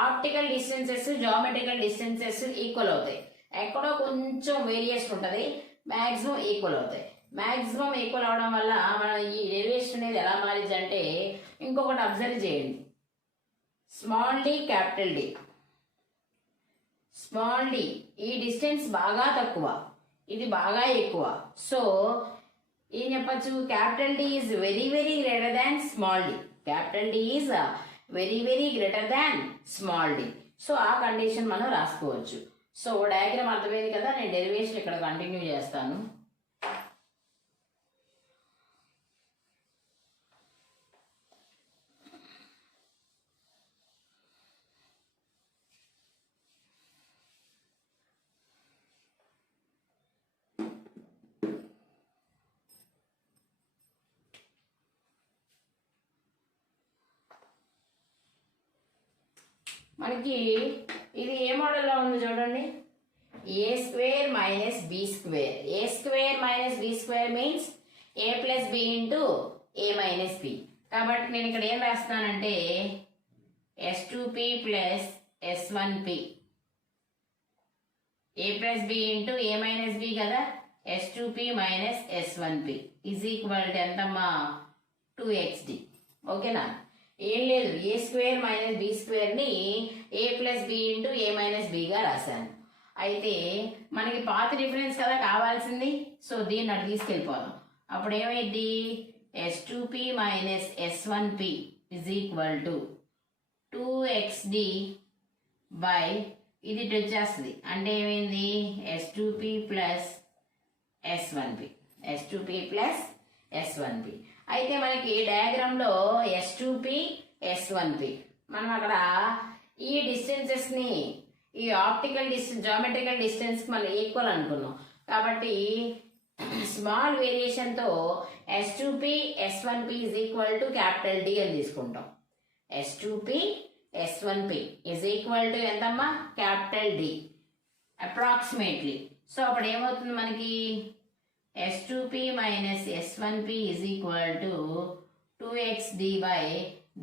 optical distances geometrical distances equal అవుతాయి, ఎక్కడో కొంచెం వేరియేషన్ ఉంటుంది, మ్యాక్సిమం ఈక్వల్ అవుతాయి. మ్యాక్సిమం ఈక్వల్ అవడం వల్ల మనం ఈ డెరివేషన్ అనేది ఎలా మారింది అంటే, ఇంకొకటి అబ్జర్వ్ చేయండి, small d capital d. Small d ఈ డిస్టెన్స్ బాగా తక్కువ, ఇది బాగా ఎక్కువ. సో ఏం చెప్పచ్చు, capital d is very very greater than small d. Capital d is very very greater than small D. So ఆ కండిషన్ మనం రాసుకోవచ్చు. సో డయాగ్రామ్ అర్థమైంది కదా, నేను డెరివేషన్ ఇక్కడ కంటిన్యూ చేస్తాను. మనకి ఇది ఏ మోడల్లో ఉంది చూడండి, a² minus b². a² minus b² means a plus b into a minus b. కాబట్టి నేను ఇక్కడ ఏం రాస్తానంటే s2p plus s1p, a plus b into a minus b కదా, s2p minus s1p is equal to ఎంతమ్మా, 2xd. ఓకేనా? ఏం లేదు, a స్క్వేర్ మైనస్ b స్క్వేర్ని a plus b into a minus bగా రాశాను. అయితే మనకి పాత డిఫరెన్స్ కదా కావాల్సింది. సో దీన్ని అటు తీసుకెళ్ళిపోదాం. అప్పుడు ఏమైంది? s2p minus s1p is equal to 2xd by ఇది ఇటు వచ్చేస్తుంది. అంటే ఏమైంది? s2p plus s1p, s2p plus s1p. అయితే మనకి డయాగ్రామ్లో s2p s1p మనం అక్కడ ఈ డిస్టెన్సెస్ని ఈ ఆప్టికల్ డిస్టెన్స్ జామెట్రికల్ డిస్టెన్స్ మనం ఈక్వల్ అనుకున్నాం. కాబట్టి స్మాల్ వేరియేషన్తో s2p s1p is equal to capital D అని తీసుకుంటాం. s2p s1p is equal to ఎంతమ్మా? Capital D approximately. సో అప్పుడు ఏమవుతుంది మనకి? s2p minus s1p is equal to 2xd by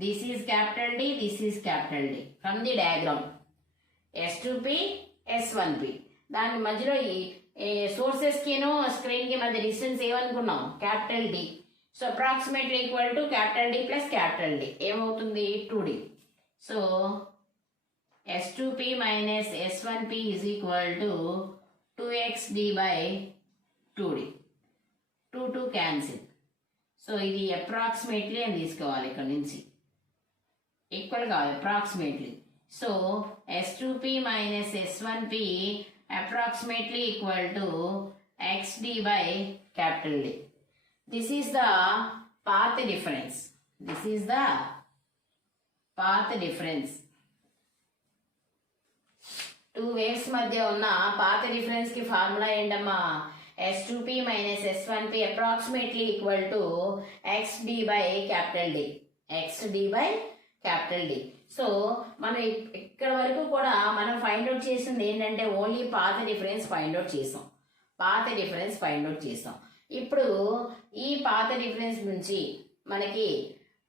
this is capital D, this is capital D from the diagram. s2p s1p దాని మధ్యలో ఈ సోర్సెస్ కిను స్క్రీన్ కి మధ్య డిస్టెన్స్ ఏమనుకున్నాం? Capital D. So approximately equal to capital D plus capital D ఏమవుతుంది? 2D. So s2p minus s1p is equal to 2xd by 2D. 2 cancel. So ఇది అప్రాక్సిమేట్లీ అని తీసుకోవాలి ఇక్కడ నుంచి. ఈక్వల్ కాదు, approximately. So s2p minus s1p approximately equal to xd by capital D. This is the path difference. This is the path difference. Two waves మధ్య ఉన్న path difference కి ఫార్ములా ఏంటమ్మా? s2p minus s1p approximately equal to xd by capital D. xd by capital D. So మనం ఇక్కడ వరకు కూడా మనం ఫైండ్ అవుట్ చేసింది ఏంటంటే ఓన్లీ పాత డిఫరెన్స్ ఫైండ్ అవుట్ చేసాం. ఇప్పుడు ఈ పాత డిఫరెన్స్ నుంచి మనకి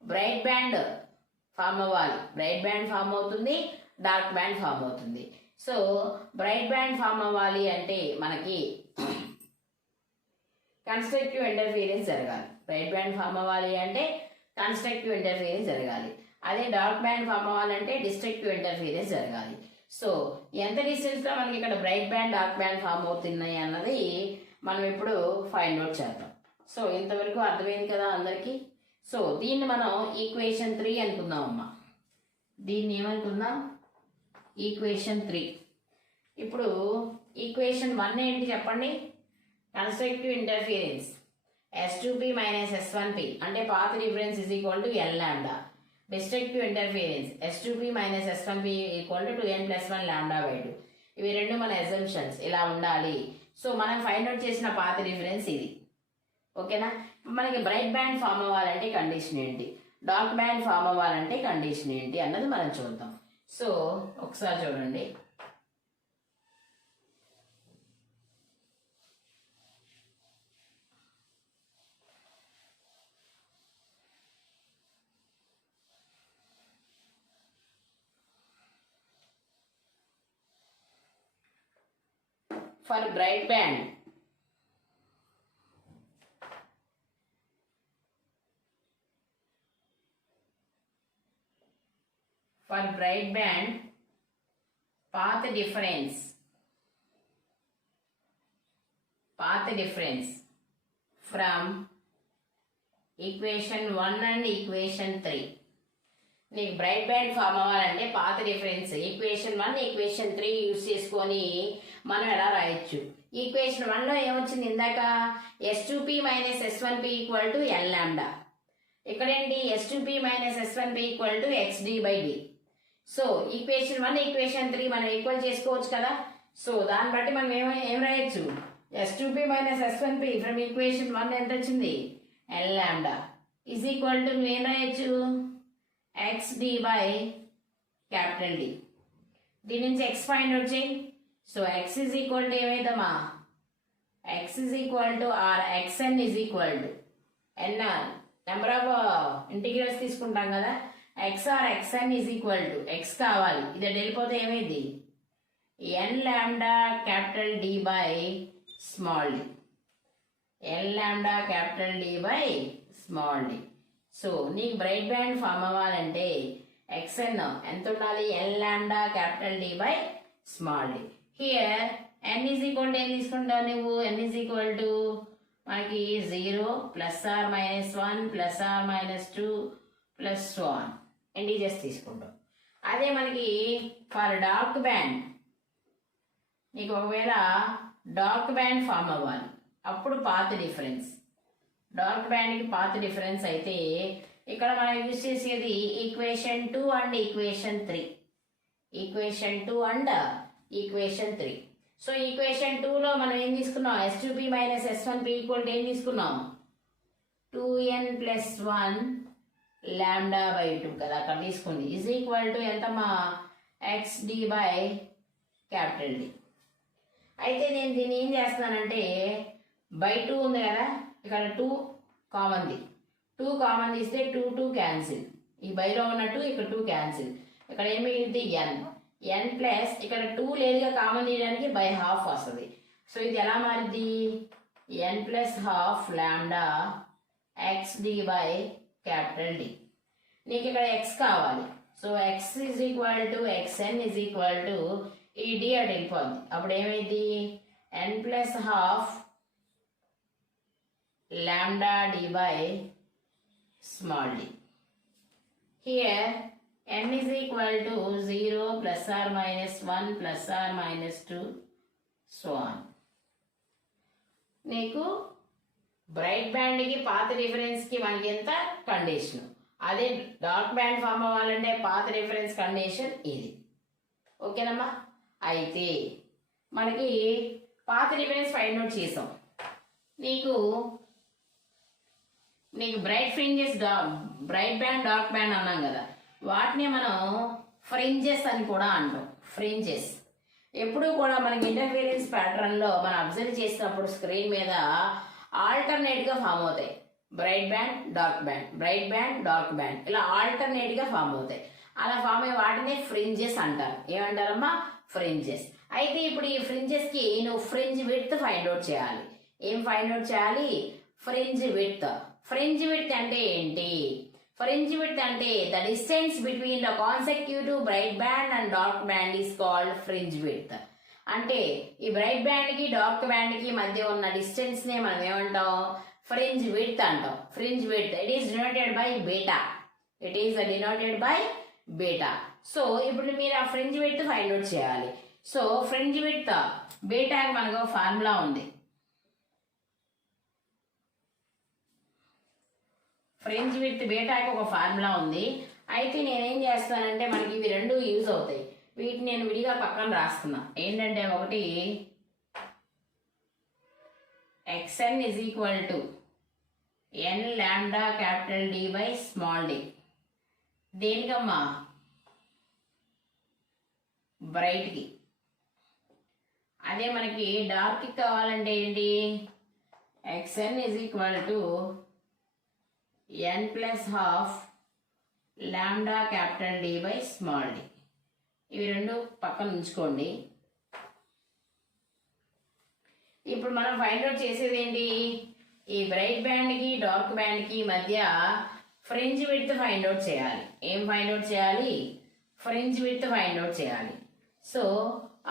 బ్రైట్ బ్యాండ్ ఫామ్ అవ్వాలి. బ్రైట్ బ్యాండ్ ఫామ్ అవుతుంది, డార్క్ బ్యాండ్ ఫామ్ అవుతుంది. సో బ్రైట్ బ్యాండ్ ఫామ్ అవ్వాలి అంటే మనకి కన్స్ట్రక్టివ్ ఇంటర్ఫీరెన్స్ జరగాలి. బ్రైట్ బ్యాండ్ ఫామ్ అవ్వాలి అంటే కన్స్ట్రక్టివ్ ఇంటర్ఫీరెన్స్ జరగాలి. అదే డార్క్ బ్యాండ్ ఫామ్ అవ్వాలంటే డిస్ట్రక్టివ్ ఇంటర్ఫీరెన్స్ జరగాలి. సో ఎంత డిస్టెన్స్లో మనకి ఇక్కడ bright band dark band form అవుతున్నాయి అన్నది మనం ఇప్పుడు ఫైండ్ అవుట్ చేద్దాం. సో ఇంతవరకు అర్థమైంది కదా అందరికీ? సో దీన్ని మనం ఈక్వేషన్ 3 అనుకుందాం అమ్మా. దీన్ని ఏమనుకుందాం? ఈక్వేషన్ 3. ఇప్పుడు ఈక్వేషన్ 1 ఏంటి చెప్పండి? Constructive interference s2p minus s1p అంటే path difference is equal to n lambda. Destructive interference s2p minus s1p equal to 2n plus 1 lambda by 2. ఇవి రెండు మన అజంప్షన్స్, ఇలా ఉండాలి. సో మనం ఫైండ్ అవుట్ చేసిన పాత డిఫరెన్స్ ఇది. ఓకేనా? మనకి బ్రైట్ బ్యాండ్ ఫామ్ అవ్వాలంటే కండిషన్ ఏంటి, డార్క్ బ్యాండ్ ఫామ్ అవ్వాలంటే కండిషన్ ఏంటి అన్నది మనం చూద్దాం. సో ఒకసారి చూడండి. For bright band, path difference from equation 1 and equation 3. నీకు బ్రైట్ బ్యాండ్ ఫామ్ అవ్వాలంటే పాత డిఫరెన్స్ ఈక్వేషన్ 1 ఈక్వేషన్ 3 యూజ్ చేసుకొని మనం ఎలా రాయొచ్చు? ఈక్వేషన్ 1లో ఏమొచ్చింది ఇందాక? s2p minus s1p equal to n lambda. ఇక్కడేంటి? s2p minus s1p equal to xd by d. So equation 1 equation 3 మనం ఈక్వల్ చేసుకోవచ్చు కదా. సో దాన్ని బట్టి మనం ఏం రాయొచ్చు? s2p minus s1p from equation 1 ఎంత వచ్చింది? n lambda is equal to నువ్వేం రాయొచ్చు? xd by capital D. దీని నుంచి x ఫైండ్ అవుట్ చేయి. So x is equal to ఏమైందమ్మా? x is equal to r xn is equal to n number of integrals తీసుకుంటాం కదా. xr xn is equal to x కావాలి, ఇది వెళ్ళిపోతే ఏమైంది? n lambda capital D by small d. n lambda capital D by small d. So నీకు బ్రైట్ బ్యాండ్ ఫామ్ అవ్వాలంటే ఎక్స్ఎన్ ఎంత ఉండాలి? N lambda capital D by small D. Here n is equal to ఏం తీసుకుంటావు నువ్వు? ఎన్ ఈజ్ ఈక్వల్ టు మనకి 0 +or-1 +or-2 plus so on integers తీసుకుంటాం. అదే మనకి ఫర్ డార్క్ బ్యాండ్ నీకు ఒకవేళ డార్క్ బ్యాండ్ ఫామ్ అవ్వాలి, అప్పుడు పాత్ డిఫరెన్స్, డార్క్ బ్యాండ్కి పాత్ డిఫరెన్స్ అయితే ఇక్కడ మనం యూజ్ చేసేది equation 2 and equation 3. Equation 2 and equation 3. So equation 2లో మనం ఏం తీసుకున్నాం? S2p minus S1p equal to ఏం తీసుకున్నాం? 2n + 1 λ/2 కదా అక్కడ తీసుకుంది. ఈజ్ ఈక్వల్ టు ఎంతమ్మా? xd by capital d. అయితే నేను దీన్ని ఏం చేస్తున్నానంటే బై 2 ఉంది కదా, ఇక్కడ 2 కామన్ది, 2 కామన్ తీస్తే 2 2 క్యాన్సిల్, ఈ బైలో ఉన్న 2 ఇక్కడ 2 క్యాన్సిల్, ఇక్కడ ఏం మిగిలింది? n ప్లస్ ఇక్కడ 2 లేదుగా కామన్ తీయడానికి బై హాఫ్ వస్తుంది. సో ఇది ఎలా మారింది? n + ½ lambda xd by capital d. నీకు ఇక్కడ x కావాలి, so x is equal to xn is equal to ఈ డి అటు వెళ్ళిపోద్ది, అప్పుడు ఏమైంది? n + ½ lambda d by small D. Here n is equal to 0 +or-1 +or-2 so on. నీకు బ్రైట్ బ్యాండ్కి పాత డిఫరెన్స్కి మనకి ఎంత కండిషన్, అదే డార్క్ బ్యాండ్ ఫామ్ అవ్వాలంటే పాత డిఫరెన్స్ కండిషన్ ఇది. ఓకేనమ్మా? అయితే మనకి పాత డిఫరెన్స్ ఫైండ్ అవుట్ చేసాం. నీకు bright fringes, bright band dark band అన్నాం కదా, వాటిని మనం ఫ్రింజెస్ అని కూడా అంటాం. ఫ్రింజెస్ ఎప్పుడు కూడా మనకి ఇంటర్ఫిరెన్స్ ప్యాటర్న్లో మనం అబ్జర్వ్ చేసినప్పుడు స్క్రీన్ మీద ఆల్టర్నేట్గా ఫామ్ అవుతాయి. Bright band, dark band, bright band, dark band, ఇలా ఆల్టర్నేట్గా ఫామ్ అవుతాయి. అలా ఫామ్ అయ్యే వాటిని ఫ్రింజెస్ అంటారు. ఏమంటారమ్మా? ఫ్రింజెస్. అయితే ఇప్పుడు ఈ ఫ్రింజెస్కి నువ్వు ఫ్రింజ్ విడ్త్ ఫైండ్ అవుట్ చేయాలి. ఏం ఫైండ్ అవుట్ చేయాలి? Fringe width. ఫ్రింజ్ విడ్త్ అంటే ఏంటి? ఫ్రింజ్ విడ్త్ అంటే the distance between the consecutive bright band and dark band is called fringe width. అంటే ఈ బ్రైట్ బ్యాండ్కి డార్క్ బ్యాండ్కి మధ్య ఉన్న డిస్టెన్స్ నే మనం ఏమంటాం? ఫ్రింజ్ విడ్త్ అంటాం. Fringe width it is denoted by beta. It is denoted by beta. So ఇప్పుడు మీరు ఆ ఫ్రింజ్ విడ్త్ ఫైండ్ అవుట్ చేయాలి. సో ఫ్రింజ్ విడ్త్ బీటాకి మనకు ఫార్ములా ఉంది. ఫ్రింజ్ విడ్త్ బీటాకి ఒక ఫార్ములా ఉంది. అయితే నేనేం చేస్తానంటే మనకి ఇవి రెండు యూజ్ అవుతాయి, వీటిని నేను విడిగా పక్కన రాస్తున్నా. ఏంటంటే ఒకటి xn is equal to n lambda capital D by small D. దేనికమ్మా? బ్రైట్కి. అదే మనకి డార్క్కి కావాలంటే ఏంటి? xn is equal to n + ½ lambda capital D by small d. ఇవి రెండు పక్కన ఉంచుకోండి. ఇప్పుడు మనం ఫైండ్ అవుట్ చేసేది ఏంటి? ఈ బ్రైట్ బ్యాండ్కి డార్క్ బ్యాండ్కి మధ్య ఫ్రింజ్ విడ్త్ ఫైండ్ అవుట్ చేయాలి. ఏం ఫైండ్ అవుట్ చేయాలి? ఫ్రింజ్ విడ్త్ ఫైండ్ అవుట్ చేయాలి. సో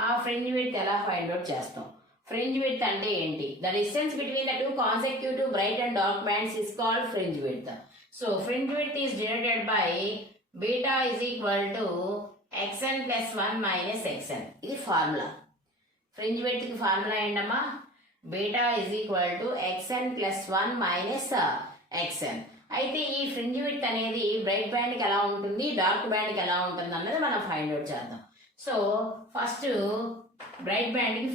ఆ ఫ్రింజ్ విడ్త్ ఎలా ఫైండ్ అవుట్ చేస్తాం? ఫ్రింజ్ విడ్త్ అంటే ఏంటి? The distance between the two consecutive bright and dark bands is called fringe width. So fringe width is denoted by beta is equal to xn + 1 - xn. ఇది ఫార్ములా. ఫ్రింజ్ విడ్త్కి ఫార్ములా ఏంటమ్మా? Beta is equal to xn + 1 - xn. అయితే ఈ ఫ్రింజ్ విడ్త్ అనేది బ్రైట్ బ్యాండ్కి ఎలా ఉంటుంది, డార్క్ బ్యాండ్కి ఎలా ఉంటుంది అన్నది మనం ఫైండ్ అవుట్ చేద్దాం. సో ఫస్ట్ బ్రైట్ బ్యాండ్కి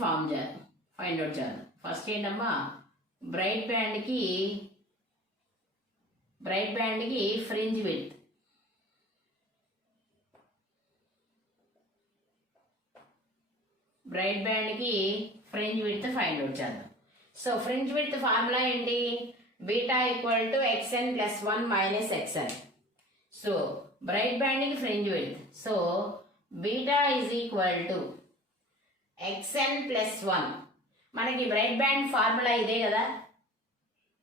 ఫైండ్ అవుట్ చేద్దాం. ఫస్ట్ ఏంటమ్మా? బ్రైట్ బ్యాండ్కి ఫ్రింజ్ విడ్త్. బ్రైట్ బ్యాండ్కి ఫ్రింజ్ విడ్త్ ఫైండ్ అవుట్ చేద్దాం. సో ఫ్రింజ్ విడ్త్ ఫార్ములా ఏంటి? Beta equal to xn + 1 - xn. So bright బ్యాండ్కి fringe width, so beta is equal to xn + 1. మనకి బ్రైట్ బ్యాండ్ ఫార్ములా ఇదే కదా,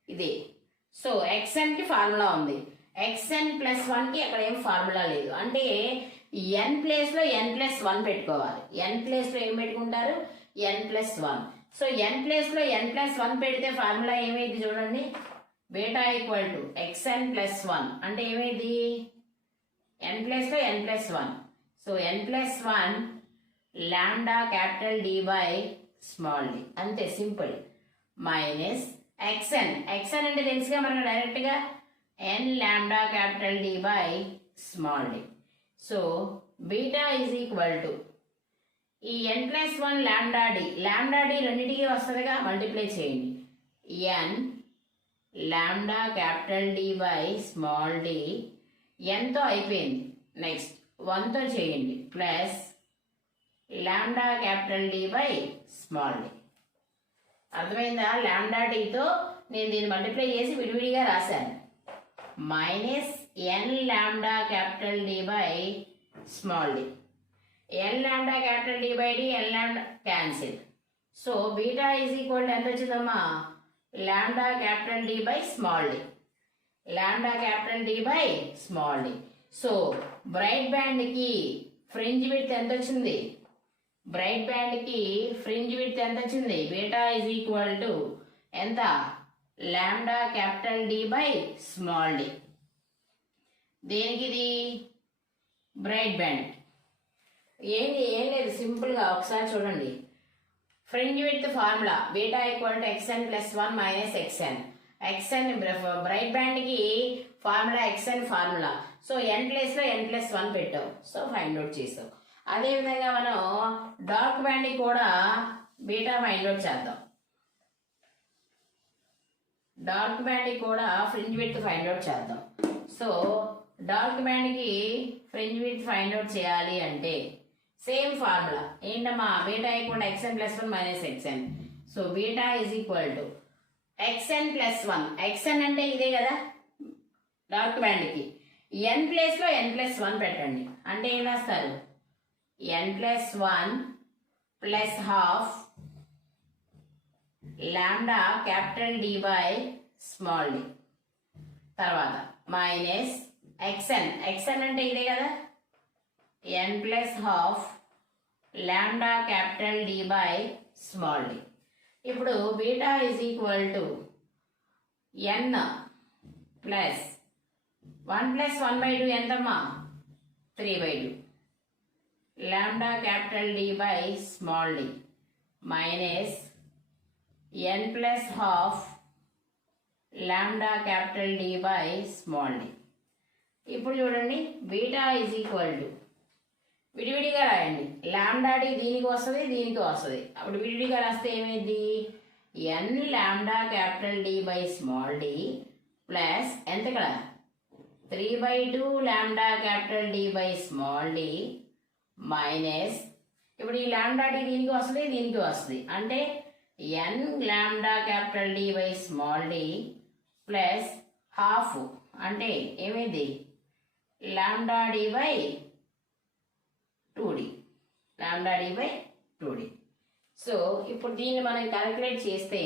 ఇదే. సో xnకి ఫార్ములా ఉంది. xn ప్లస్ 1కి అక్కడ ఏం ఫార్ములా లేదు. అంటే n ప్లేస్లో n ప్లస్ 1 పెట్టుకోవాలి. n ప్లేస్లో ఏం పెట్టుకుంటారు? n plus 1. సో n ప్లేస్లో n ప్లస్ 1 పెడితే ఫార్ములా ఏమైంది చూడండి, beta equal to xn plus 1 అంటే ఏమైంది, n ప్లేస్లో n plus 1. So n plus 1 lambda capital D by small d, అంతే సింపుల్. మైనస్ xn అంటే తెలుసుగా మనకు డైరెక్ట్గా n lambda capital D by small D. So beta is equal to ఈ n ప్లస్ 1 లాండా డి రెండింటికి వస్తుందిగా, మల్టిప్లై చేయండి. n lambda capital D by small D, nతో అయిపోయింది, నెక్స్ట్ 1తో చేయండి, plus lambda capital D by small D. అర్థమైందా? లాండా టీతో నేను దీన్ని మల్టిప్లై చేసి విడివిడిగా రాశాను. Minus n lambda capital D by small D. N lambda capital D by D, n lambda cancel. So beta is equal to ఎంత వచ్చిందమ్మా, lambda capital D by small D. Lambda capital D by small D. So bright బ్యాండ్కి ఫ్రింజ్ విడ్త్ ఎంత వచ్చింది, బ్రైట్ బ్యాండ్కి ఫ్రింజ్ విడ్త్ ఎంత వచ్చింది, బీటా ఈజ్ ఈక్వల్ టు ఎంత, lambda capital D by small D. దేనికి ఇది, బ్రైట్ బ్యాండ్. ఏం లేదు, సింపుల్గా ఒకసారి చూడండి. Fringe width formula beta equal to xn plus 1 minus xn. Bright బ్యాండ్కి formula xn formula. So n ప్లేస్లో n ప్లస్ 1 పెట్టావు, సో ఫైండ్ అవుట్ చేసావు. అదేవిధంగా మనం డార్క్ బ్యాండ్కి కూడా బీటా ఫైండ్ అవుట్ చేద్దాం. డార్క్ బ్యాండ్కి కూడా ఫ్రింజ్ విడ్త్ ఫైండ్ అవుట్ చేద్దాం. సో డార్క్ బ్యాండ్కి ఫ్రింజ్ విడ్త్ ఫైండ్ అవుట్ చేయాలి అంటే సేమ్ ఫార్ములా ఏంటమ్మా, beta equal xn plus 1 minus xn. So beta is equal to xn plus 1. xn అంటే ఇదే కదా డార్క్ బ్యాండ్కి. n ప్లేస్లో n ప్లస్ 1 పెట్టండి, అంటే ఏం రాస్తారు, n plus 1 plus half lambda capital D by small D. తర్వాత మైనస్ xn అంటే ఇదే కదా, n plus half lambda capital D by small D. ఇప్పుడు beta is equal to n plus 1 plus 1/2 ఎంతమ్మా, 3/2 lambda capital D by small D minus n plus half lambda capital D by small D. ఇప్పుడు చూడండి, బీటా ఈజ్ ఈక్వల్ టు విడివిడిగా రాయండి. లాండా డి దీనికి వస్తుంది, దీనికి వస్తుంది. అప్పుడు విడివిడిగా రాస్తే ఏమైంది, n lambda capital D by small D plus ఎంత ఇక్కడ 3/2 lambda capital D by small D minus, ఇప్పుడు ఈ లాండా డి దీనికి వస్తుంది, దీనికి వస్తుంది, అంటే n lambda capital D by small D plus half, అంటే ఏమైంది, lambda D by 2d, lambda D by 2d. So ఇప్పుడు దీన్ని మనం క్యాలిక్యులేట్ చేస్తే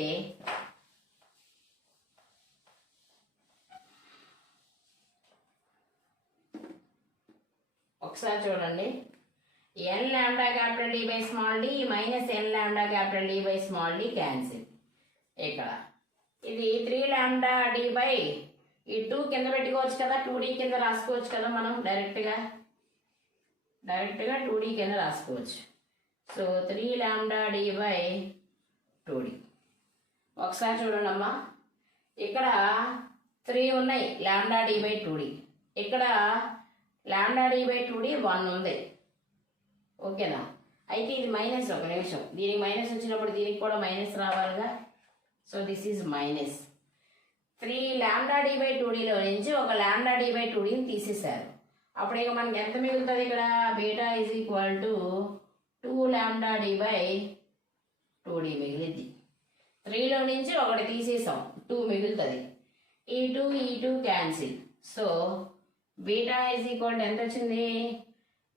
ఒకసారి చూడండి, n lambda capital D by small D minus n lambda capital D by small D cancel. ఇక్కడ ఇది 3 లాండా డి బై ఈ 2 కింద పెట్టుకోవచ్చు కదా, 2d కింద రాసుకోవచ్చు కదా, మనం డైరెక్ట్గా 2d కింద రాసుకోవచ్చు. So 3 lambda D by 2d. ఒకసారి చూడండి అమ్మా, ఇక్కడ 3 ఉన్నాయి లాండా డి బై 2d, ఇక్కడ లాండా డి బై 2d 1 ఉంది, ఓకేనా. అయితే ఇది మైనస్, ఒక నిమిషం, దీనికి మైనస్ వచ్చినప్పుడు దీనికి కూడా మైనస్ రావాలిగా. So this is minus 3 lambda D by 2dలో నుంచి ఒక లాండా డి బై 2dని తీసేశారు. అప్పుడు ఇక మనకి ఎంత మిగులుతుంది, ఇక్కడ beta is equal to 2 lambda D by 2d మిగిలింది. 3లో నుంచి ఒకటి తీసేసాం, 2 మిగులుతుంది. ఈ 2 cancel. So beta is equal to ఎంత వచ్చింది,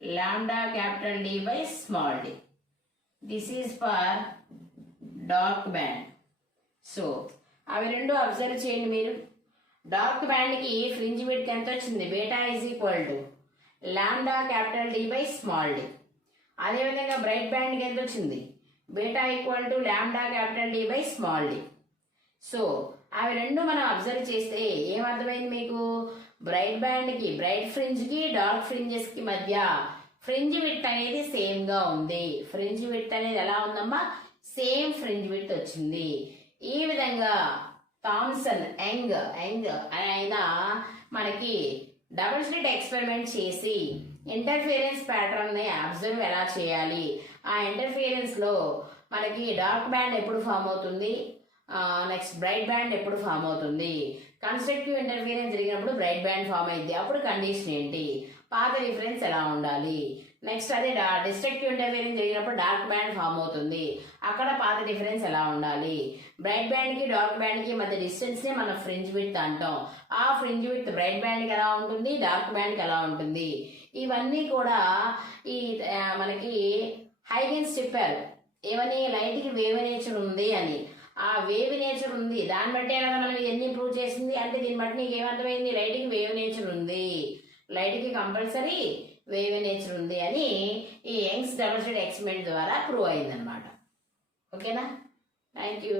lambda capital D by small D. This is for dark band. So అవి రెండు అబ్జర్వ్ చేయండి మీరు. డార్క్ బ్యాండ్ కి ఫ్రింజ్ విడ్త్ ఎంత వచ్చింది? Beta is equal to lambda capital D by small D. అదేవిధంగా బ్రైట్ బ్యాండ్కి ఎంత వచ్చింది? Beta equal to lambda capital D by small D. So అవి రెండు మనం అబ్జర్వ్ చేస్తే ఏమర్థమైంది మీకు? బ్రైట్ బ్యాండ్కి, బ్రైట్ ఫ్రింజ్కి, డార్క్ ఫ్రింజెస్కి మధ్య ఫ్రింజ్ విడ్త్ అనేది సేమ్గా ఉంది. ఫ్రింజ్ విడ్త్ అనేది ఎలా ఉందమ్మా? సేమ్ ఫ్రింజ్ విడ్త్ వచ్చింది. ఈ విధంగా థామ్సన్ యంగ్ ఆయన మనకి డబుల్ స్లిట్ ఎక్స్పెరిమెంట్ చేసి ఇంటర్ఫియరెన్స్ ప్యాటర్న్ని అబ్జర్వ్ ఎలా చేయాలి, ఆ ఇంటర్ఫియరెన్స్లో మనకి డార్క్ బ్యాండ్ ఎప్పుడు ఫామ్ అవుతుంది, నెక్స్ట్ బ్రైట్ బ్యాండ్ ఎప్పుడు ఫామ్ అవుతుంది, కన్స్ట్రక్టివ్ ఇంటర్ఫియరెన్స్ జరిగినప్పుడు బ్రైట్ బ్యాండ్ ఫామ్ అయింది, అప్పుడు కండిషన్ ఏంటి, పాత రిఫరెన్స్ ఎలా ఉండాలి, నెక్స్ట్ అదే డిస్ట్రక్టివ్ ఇంటర్ఫియరెన్స్ జరిగినప్పుడు డార్క్ బ్యాండ్ ఫామ్ అవుతుంది, అక్కడ పాత డిఫరెన్స్ ఎలా ఉండాలి, బ్రైట్ బ్యాండ్కి డార్క్ బ్యాండ్కి మధ్య డిస్టెన్స్నే మనం ఫ్రింజ్ విడ్త్ అంటాం. ఆ ఫ్రింజ్ విడ్త్ బ్రైట్ బ్యాండ్కి ఎలా ఉంటుంది, డార్క్ బ్యాండ్కి ఎలా ఉంటుంది, ఇవన్నీ కూడా ఈ మనకి హైగెన్స్ చెప్పారు. ఏమని? లైట్కి వేవ్ నేచర్ ఉంది అని. ఆ వేవ్ నేచర్ ఉంది, దాన్ని బట్టి కదా మనం ఎన్ని ప్రూవ్ చేసింది అంటే దీన్ని బట్టి నీకు ఏమర్థమైంది? లైట్కి వేవ్ నేచర్ ఉంది, లైట్కి కంపల్సరీ వేవ్ నేచర్ ఉంది అని ఈ యంగ్స్ డబుల్ స్లిట్ ఎక్స్పెరిమెంట్ ద్వారా ప్రూవ్ అయిందనమాట. ఓకేనా? Thank you.